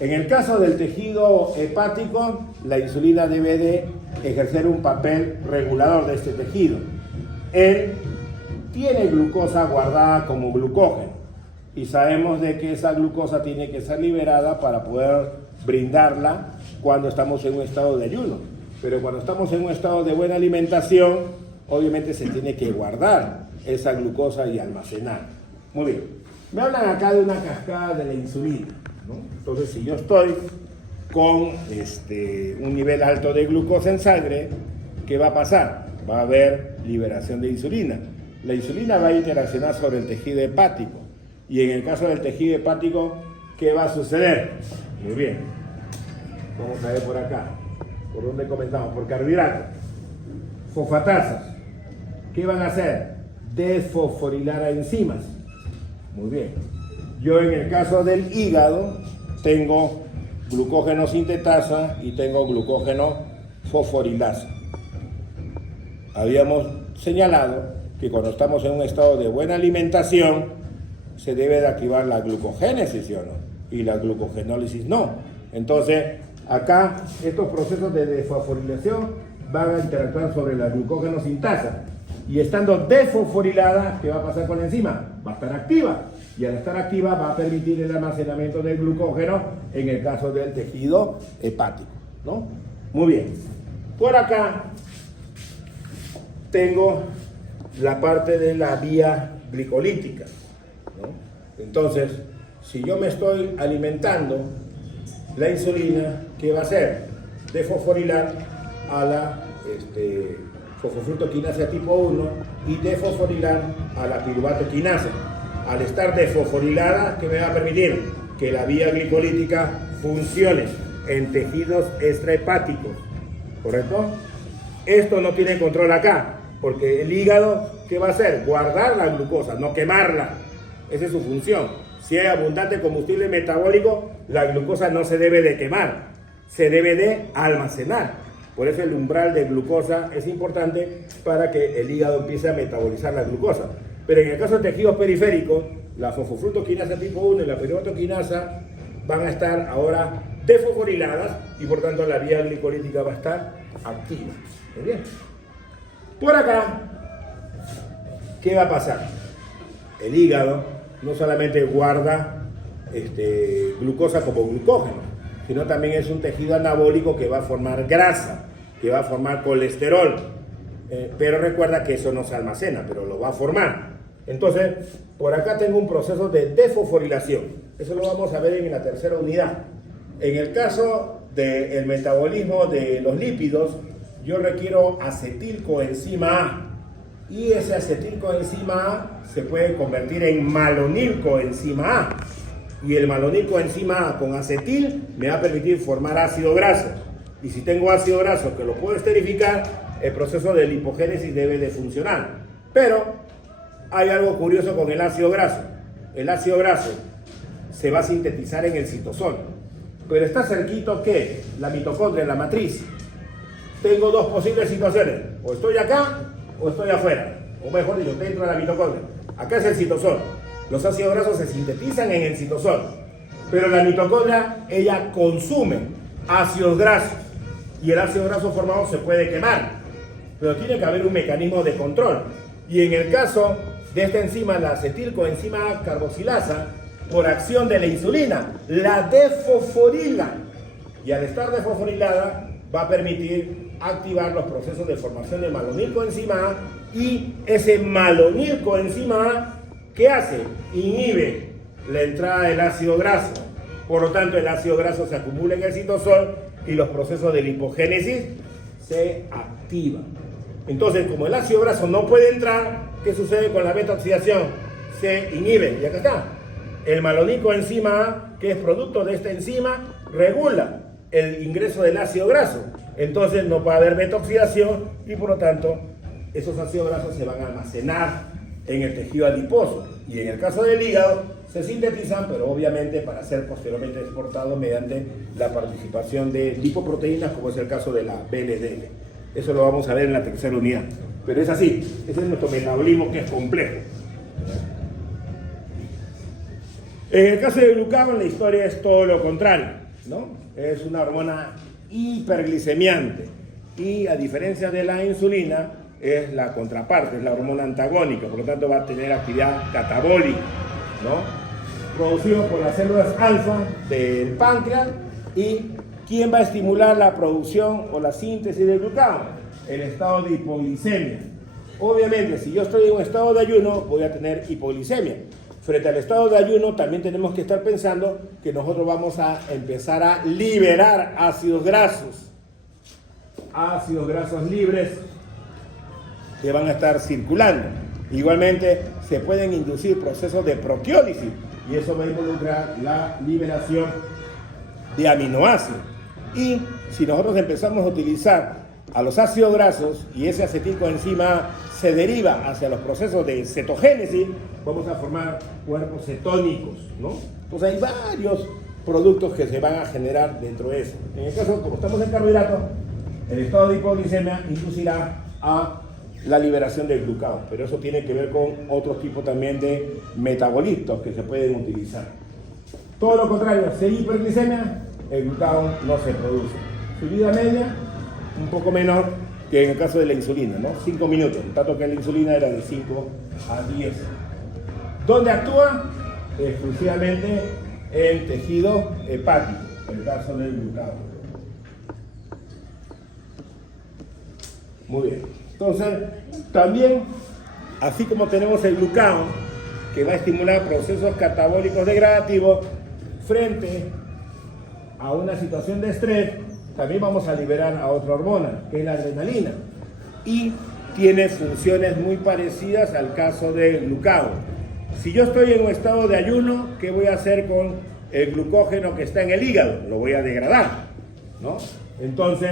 En el caso del tejido hepático, la insulina debe de ejercer un papel regulador de este tejido. Él tiene glucosa guardada como glucógeno y sabemos de que esa glucosa tiene que ser liberada para poder brindarla cuando estamos en un estado de ayuno. Pero cuando estamos en un estado de buena alimentación, obviamente se tiene que guardar esa glucosa y almacenar. Muy bien. Me hablan acá de una cascada de la insulina, ¿no? Entonces, si yo estoy con un nivel alto de glucosa en sangre, ¿qué va a pasar? Va a haber liberación de insulina. La insulina va a interaccionar sobre el tejido hepático. Y en el caso del tejido hepático, ¿qué va a suceder? Muy bien. Vamos a ver por acá. ¿Por dónde comenzamos? Por carbohidratos. Fosfatasas. ¿Qué van a hacer? Desfosforilar a enzimas. Muy bien. Yo en el caso del hígado tengo glucógeno sintetasa y tengo glucógeno fosforilasa. Habíamos señalado que cuando estamos en un estado de buena alimentación se debe de activar la glucogénesis, ¿sí o no? Y la glucogenólisis no. Entonces, acá estos procesos de desfosforilación van a interactuar sobre la glucógeno sintasa. Y estando desfosforilada, ¿qué va a pasar con la enzima? Va a estar activa. Y al estar activa va a permitir el almacenamiento del glucógeno en el caso del tejido hepático, ¿no? Muy bien. Por acá tengo la parte de la vía glicolítica, ¿no? Entonces, si yo me estoy alimentando, la insulina, ¿qué va a hacer? Desfosforilar a la fosfofructoquinasa tipo 1 y desfosforilar a la piruvato quinasa. Al estar desfosforilada, ¿qué me va a permitir? Que la vía glicolítica funcione en tejidos extrahepáticos, ¿correcto? Esto no tiene control acá, porque el hígado, ¿qué va a hacer? Guardar la glucosa, no quemarla. Esa es su función. Si hay abundante combustible metabólico, la glucosa no se debe de quemar, se debe de almacenar. Por eso el umbral de glucosa es importante para que el hígado empiece a metabolizar la glucosa. Pero en el caso de tejidos periféricos, la fosfofructoquinasa tipo 1 y la piruvato-quinasa van a estar ahora desfosforiladas y por tanto la vía glicolítica va a estar activa. ¿Muy bien? Por acá, ¿qué va a pasar? El hígado no solamente guarda glucosa como glucógeno, sino también es un tejido anabólico que va a formar grasa, que va a formar colesterol. Pero recuerda que eso no se almacena, pero lo va a formar. Entonces, por acá tengo un proceso de desfosforilación. Eso lo vamos a ver en la tercera unidad. En el caso del metabolismo de los lípidos, yo requiero acetilcoenzima A. Y ese acetilcoenzima A se puede convertir en malonilcoenzima A. Y el malonilcoenzima A con acetil me va a permitir formar ácido graso. Y si tengo ácido graso que lo puedo esterificar, el proceso de lipogénesis debe de funcionar. Pero hay algo curioso con el ácido graso. El ácido graso se va a sintetizar en el citosol, pero está cerquito que la mitocondria, la matriz. Tengo dos posibles situaciones: o estoy acá o estoy afuera, o mejor dicho, dentro de la mitocondria. Acá es el citosol. Los ácidos grasos se sintetizan en el citosol, pero la mitocondria, ella consume ácidos grasos, y el ácido graso formado se puede quemar, pero tiene que haber un mecanismo de control. Y en el caso de esta enzima, la acetilcoenzima A carboxilasa, por acción de la insulina, la desfosforila. Y al estar desfosforilada, va a permitir activar los procesos de formación de malonilcoenzima A. Y ese malonilcoenzima A, ¿qué hace? Inhibe la entrada del ácido graso. Por lo tanto, el ácido graso se acumula en el citosol y los procesos de lipogénesis se activan. Entonces, como el ácido graso no puede entrar, ¿qué sucede con la beta-oxidación? Se inhibe. Y acá está. El malonilcoenzima A, que es producto de esta enzima, regula el ingreso del ácido graso. Entonces no puede haber beta-oxidación y por lo tanto esos ácidos grasos se van a almacenar en el tejido adiposo. Y en el caso del hígado se sintetizan, pero obviamente para ser posteriormente exportados mediante la participación de lipoproteínas, como es el caso de la VLDL. Eso lo vamos a ver en la tercera unidad. Pero es así, ese es nuestro metabolismo, que es complejo. En el caso del glucagón, la historia es todo lo contrario, ¿no? Es una hormona hiperglicemiante y, a diferencia de la insulina, es la contraparte, es la hormona antagónica, por lo tanto va a tener actividad catabólica, ¿no? Producido por las células alfa del páncreas. ¿Y quién va a estimular la producción o la síntesis del glucagón? El estado de hipoglicemia. Obviamente, si yo estoy en un estado de ayuno, voy a tener hipoglicemia. Frente al estado de ayuno, también tenemos que estar pensando que nosotros vamos a empezar a liberar ácidos grasos libres que van a estar circulando. Igualmente, se pueden inducir procesos de proteólisis y eso va a involucrar la liberación de aminoácidos. Y si nosotros empezamos a utilizar a los ácidos grasos y ese acetilcoenzima se deriva hacia los procesos de cetogénesis, vamos a formar cuerpos cetónicos, ¿no? Entonces hay varios productos que se van a generar dentro de eso. En el caso, como estamos en carbohidratos, el estado de hipoglicemia inducirá a la liberación del glucagón, pero eso tiene que ver con otros tipos también de metabolitos que se pueden utilizar. Todo lo contrario, si hay hiperglicemia, el glucagón no se produce. Subida media, un poco menor que en el caso de la insulina, ¿no? 5 minutos, tanto que la insulina era de 5 a 10. ¿Dónde actúa? Exclusivamente en tejido hepático, en el caso del glucagón. Muy bien. Entonces, también, así como tenemos el glucagón, que va a estimular procesos catabólicos degradativos frente a una situación de estrés, también vamos a liberar a otra hormona, que es la adrenalina. Y tiene funciones muy parecidas al caso del glucagón. Si yo estoy en un estado de ayuno, ¿qué voy a hacer con el glucógeno que está en el hígado? Lo voy a degradar, ¿no? Entonces,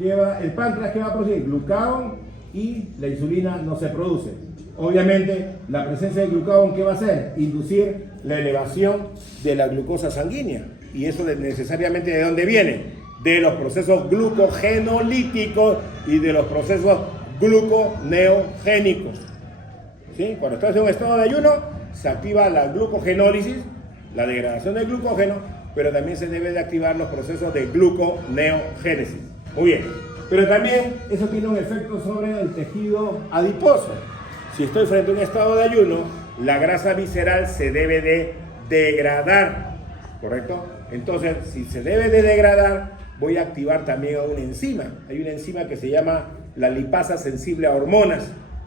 el páncreas, ¿qué va a producir? Glucagón, y la insulina no se produce. Obviamente, la presencia de glucagón, ¿qué va a hacer? Inducir la elevación de la glucosa sanguínea. Y eso necesariamente, ¿de dónde viene? De los procesos glucogenolíticos y de los procesos gluconeogénicos. ¿Sí? Cuando estás en un estado de ayuno, se activa la glucogenólisis, la degradación del glucógeno, pero también se debe de activar los procesos de gluconeogénesis. Muy bien. Pero también eso tiene un efecto sobre el tejido adiposo. Si estoy frente a un estado de ayuno, la grasa visceral se debe de degradar, ¿correcto? Entonces, si se debe de degradar, voy a activar también a una enzima. Hay una enzima que se llama la lipasa sensible a hormonas,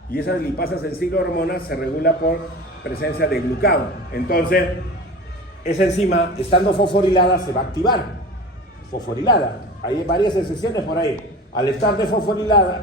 y esa lipasa sensible a hormonas se regula por presencia de glucagón. Entonces, esa enzima, estando fosforilada, se va a activar. Fosforilada. Hay varias excepciones por ahí. Al estar fosforilada,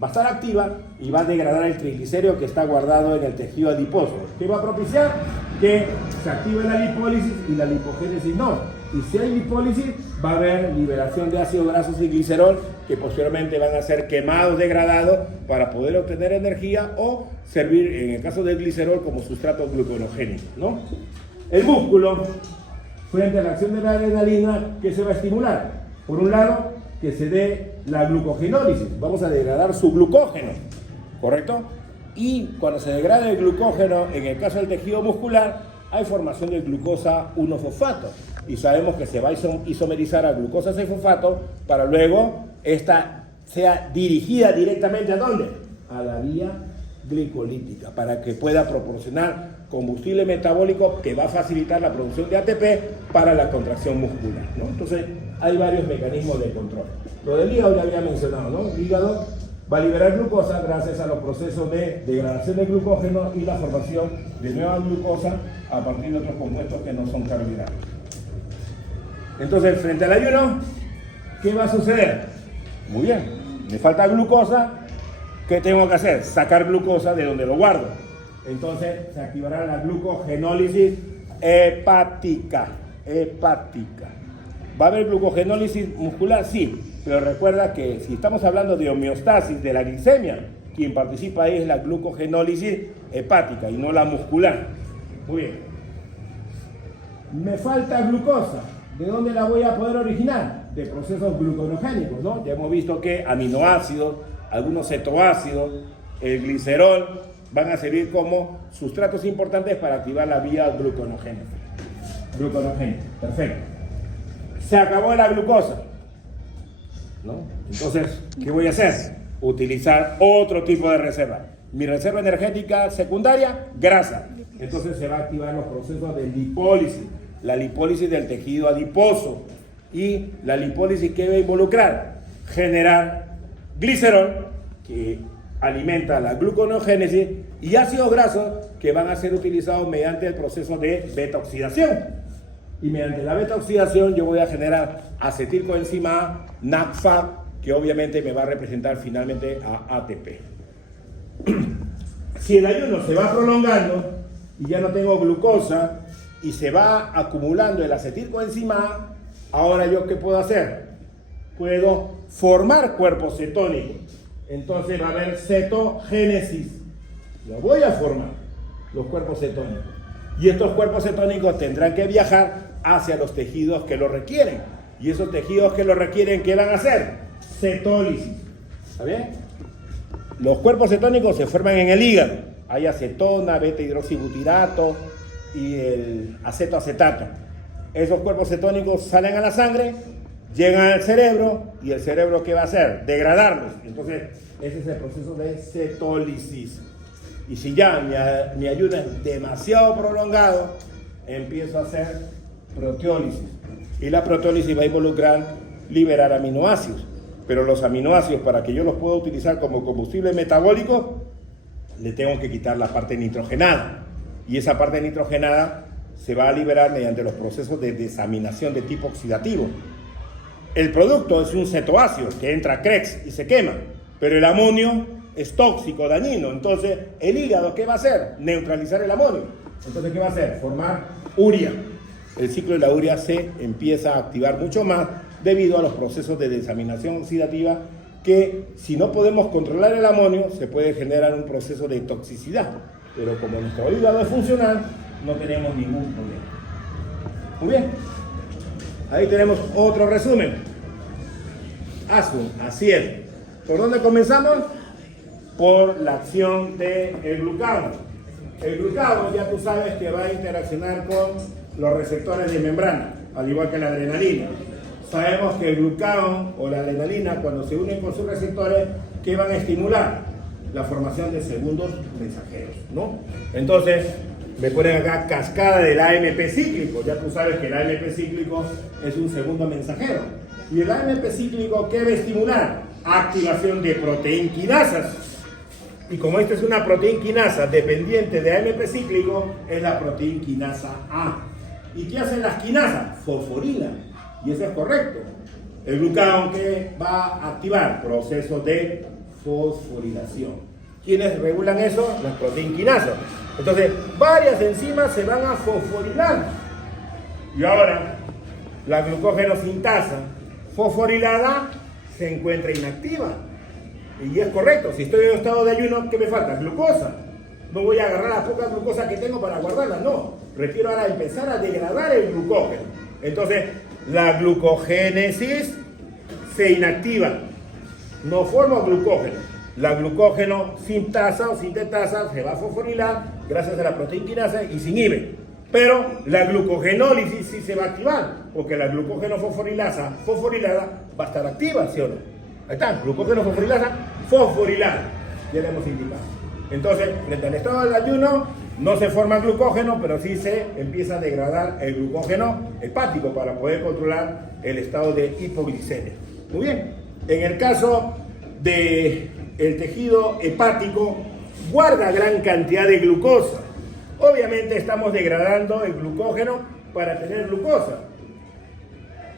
va a estar activa y va a degradar el triglicérido que está guardado en el tejido adiposo. ¿Qué va a propiciar? Que se active la lipólisis y la lipogénesis no. Y si hay lipólisis, va a haber liberación de ácidos grasos y glicerol que posteriormente van a ser quemados, degradados para poder obtener energía o servir, en el caso del glicerol, como sustrato gluconogénico, ¿no? El músculo, frente a la acción de la adrenalina, ¿qué se va a estimular? Por un lado, que se dé la glucogenólisis. Vamos a degradar su glucógeno, ¿correcto? Y cuando se degrada el glucógeno, en el caso del tejido muscular, hay formación de glucosa 1-fosfato. Y sabemos que se va a isomerizar a glucosa 6-fosfato para luego esta sea dirigida directamente ¿a dónde? A la vía glicolítica, para que pueda proporcionar combustible metabólico que va a facilitar la producción de ATP para la contracción muscular, ¿no? Entonces, hay varios mecanismos de control. Lo del hígado ya había mencionado, ¿no? El hígado va a liberar glucosa gracias a los procesos de degradación de glucógeno y la formación de nueva glucosa a partir de otros compuestos que no son carbohidratos. Entonces, frente al ayuno, ¿qué va a suceder? Muy bien, me falta glucosa. ¿Qué tengo que hacer? Sacar glucosa de donde lo guardo. Entonces se activará la glucogenólisis hepática. ¿Va a haber glucogenólisis muscular? Sí, pero recuerda que si estamos hablando de homeostasis de la glicemia, quien participa ahí es la glucogenólisis hepática y no la muscular. Muy bien. Me falta glucosa. ¿De dónde la voy a poder originar? De procesos gluconogénicos, ¿no? Ya hemos visto que aminoácidos, algunos cetoácidos, el glicerol, van a servir como sustratos importantes para activar la vía gluconogénica. Perfecto. Se acabó la glucosa, ¿no? Entonces, ¿qué voy a hacer? Utilizar otro tipo de reserva. Mi reserva energética secundaria, grasa. Entonces se va a activar los procesos de lipólisis, la lipólisis del tejido adiposo. Y la lipólisis, ¿qué va a involucrar? Generar glicerol, que alimenta la gluconogénesis, y ácidos grasos que van a ser utilizados mediante el proceso de beta-oxidación. Y mediante la beta-oxidación yo voy a generar acetilcoenzima A, NADPH, que obviamente me va a representar finalmente a ATP. Si el ayuno se va prolongando y ya no tengo glucosa y se va acumulando el acetilcoenzima A, ahora yo ¿qué puedo hacer? Puedo formar cuerpos cetónicos. Entonces va a haber cetogénesis. Lo voy a formar, los cuerpos cetónicos. Y estos cuerpos cetónicos tendrán que viajar hacia los tejidos que lo requieren. Y esos tejidos que lo requieren, ¿qué van a hacer? Cetólisis. ¿Está bien? Los cuerpos cetónicos se forman en el hígado. Hay acetona, beta-hidroxibutirato y el acetoacetato. Esos cuerpos cetónicos salen a la sangre, llegan al cerebro, y el cerebro ¿qué va a hacer? Degradarlos. Entonces, ese es el proceso de cetólisis. Y si ya mi ayuno es demasiado prolongado, empiezo a hacer proteólisis. Y la proteólisis va a involucrar liberar aminoácidos. Pero los aminoácidos, para que yo los pueda utilizar como combustible metabólico, le tengo que quitar la parte nitrogenada. Y esa parte nitrogenada se va a liberar mediante los procesos de desaminación de tipo oxidativo. El producto es un cetoácido que entra a Krebs y se quema, pero el amonio es tóxico, dañino. Entonces, el hígado, ¿qué va a hacer? Neutralizar el amonio. Entonces, ¿qué va a hacer? Formar urea. El ciclo de la urea se empieza a activar mucho más debido a los procesos de desaminación oxidativa que, si no podemos controlar el amonio, se puede generar un proceso de toxicidad. Pero como nuestro hígado es funcional, no tenemos ningún problema. Muy bien. Ahí tenemos otro resumen. Así es. ¿Por dónde comenzamos? Por la acción del glucagón. El glucagón ya tú sabes que va a interaccionar con los receptores de membrana, al igual que la adrenalina. Sabemos que el glucagón o la adrenalina, cuando se unen con sus receptores, ¿qué van a estimular? la formación de segundos mensajeros, ¿no? Entonces, me ponen acá cascada del AMP cíclico. Ya tú sabes que el AMP cíclico es un segundo mensajero. ¿Y el AMP cíclico qué va a estimular? Activación de proteínquinasas. Y como esta es una proteínquinasa dependiente de AMP cíclico, es la proteínquinasa A. ¿Y qué hacen las quinasas? Fosforilan. Y eso es correcto. El glucagón que va a activar procesos de fosforilación. ¿Quiénes regulan eso? Las proteínquinasas. Entonces, varias enzimas se van a fosforilar. Y ahora, la glucógeno sintasa fosforilada se encuentra inactiva. Y es correcto, si estoy en estado de ayuno, ¿qué me falta? Glucosa. No voy a agarrar la poca glucosa que tengo para guardarla, no. Requiero ahora empezar a degradar el glucógeno. Entonces, la glucogénesis se inactiva. No forma glucógeno. La glucógeno sintasa o sintetasa se va a fosforilar gracias a la proteínquinasa y se inhibe. Pero la glucogenólisis sí se va a activar, porque la glucógeno fosforilasa fosforilada va a estar activa, ¿sí o no? Ahí está, glucógeno fosforilasa fosforilada. Ya le hemos indicado. Entonces, frente al estado del ayuno, no se forma glucógeno, pero sí se empieza a degradar el glucógeno hepático para poder controlar el estado de hipoglicemia. Muy bien. En el caso del tejido hepático, guarda gran cantidad de glucosa. Obviamente estamos degradando el glucógeno para tener glucosa.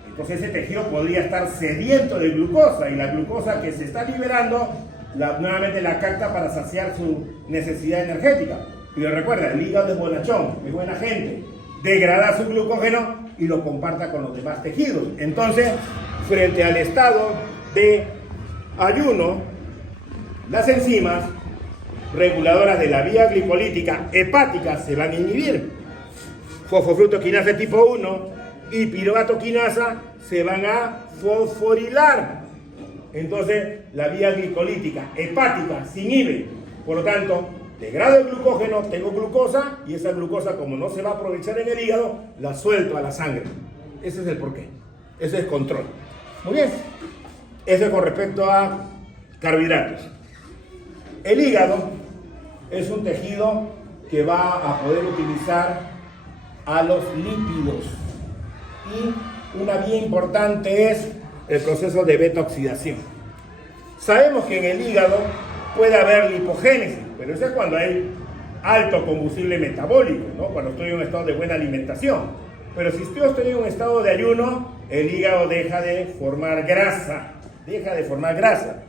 Entonces ese tejido podría estar sediento de glucosa y la glucosa que se está liberando nuevamente la capta para saciar su necesidad energética. Y recuerda, el hígado es bonachón, es buena gente. Degrada su glucógeno y lo comparta con los demás tejidos. Entonces, frente al estado de ayuno, las enzimas reguladoras de la vía glicolítica hepática se van a inhibir. Fosfofructoquinasa tipo 1 y piruvatoquinasa se van a fosforilar. Entonces, la vía glicolítica hepática se inhibe. Por lo tanto, degrado el glucógeno, tengo glucosa y esa glucosa, como no se va a aprovechar en el hígado, la suelto a la sangre. Ese es el porqué. Ese es control. Muy bien. Eso es con respecto a carbohidratos. El hígado es un tejido que va a poder utilizar a los lípidos. Y una vía importante es el proceso de beta-oxidación. Sabemos que en el hígado puede haber lipogénesis, pero eso es cuando hay alto combustible metabólico, ¿no? Cuando estoy en un estado de buena alimentación. Pero si yo estoy en un estado de ayuno, el hígado deja de formar grasa. Deja de formar grasa.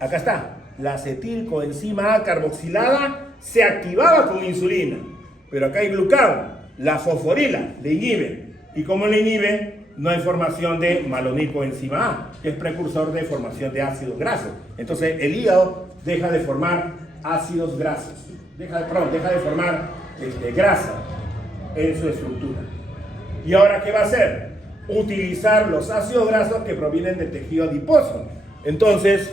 Acá está. La acetilcoenzima A carboxilada se activaba con insulina. Pero acá hay glucagón. La fosforila, le inhibe. Y como le inhibe, no hay formación de malonicoenzima A, que es precursor de formación de ácidos grasos. Entonces el hígado deja de formar ácidos grasos. Deja de formar grasa en su estructura. ¿Y ahora qué va a hacer? Utilizar los ácidos grasos que provienen del tejido adiposo. Entonces,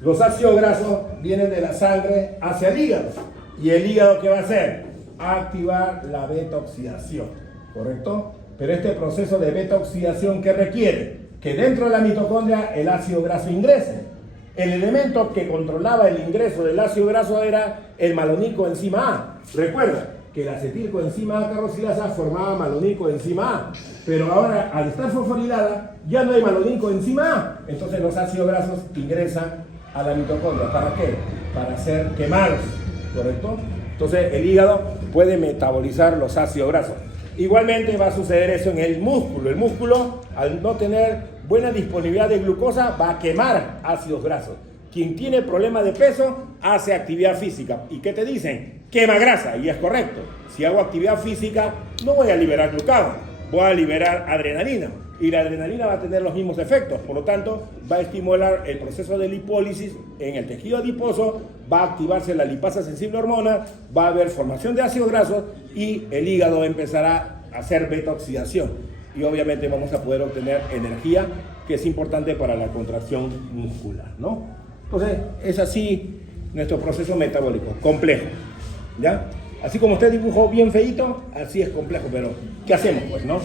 los ácidos grasos vienen de la sangre hacia el hígado. ¿Y el hígado qué va a hacer? Activar la beta-oxidación, ¿correcto? Pero este proceso de beta-oxidación, ¿qué requiere? Que dentro de la mitocondria el ácido graso ingrese. El elemento que controlaba el ingreso del ácido graso era el malonicoenzima A. Recuerda que la acetilcoenzima A carboxilasa formaba malonicoenzima A, pero ahora al estar fosforilada ya no hay malonicoenzima A. Entonces los ácidos grasos ingresan a la mitocondria. ¿Para qué? Para ser quemados, ¿correcto? Entonces el hígado puede metabolizar los ácidos grasos. Igualmente va a suceder eso en el músculo. El músculo, al no tener buena disponibilidad de glucosa, va a quemar ácidos grasos. Quien tiene problema de peso hace actividad física. ¿Y qué te dicen? Quema grasa. Y es correcto. Si hago actividad física, no voy a liberar glucagón, voy a liberar adrenalina. Y la adrenalina va a tener los mismos efectos. Por lo tanto, va a estimular el proceso de lipólisis en el tejido adiposo, va a activarse la lipasa sensible hormona, va a haber formación de ácidos grasos y el hígado empezará a hacer beta-oxidación. Y obviamente vamos a poder obtener energía, que es importante para la contracción muscular, ¿no? Entonces, es así nuestro proceso metabólico, complejo, ¿ya? Así como usted dibujó bien feíto, así es complejo, pero ¿qué hacemos, pues, no?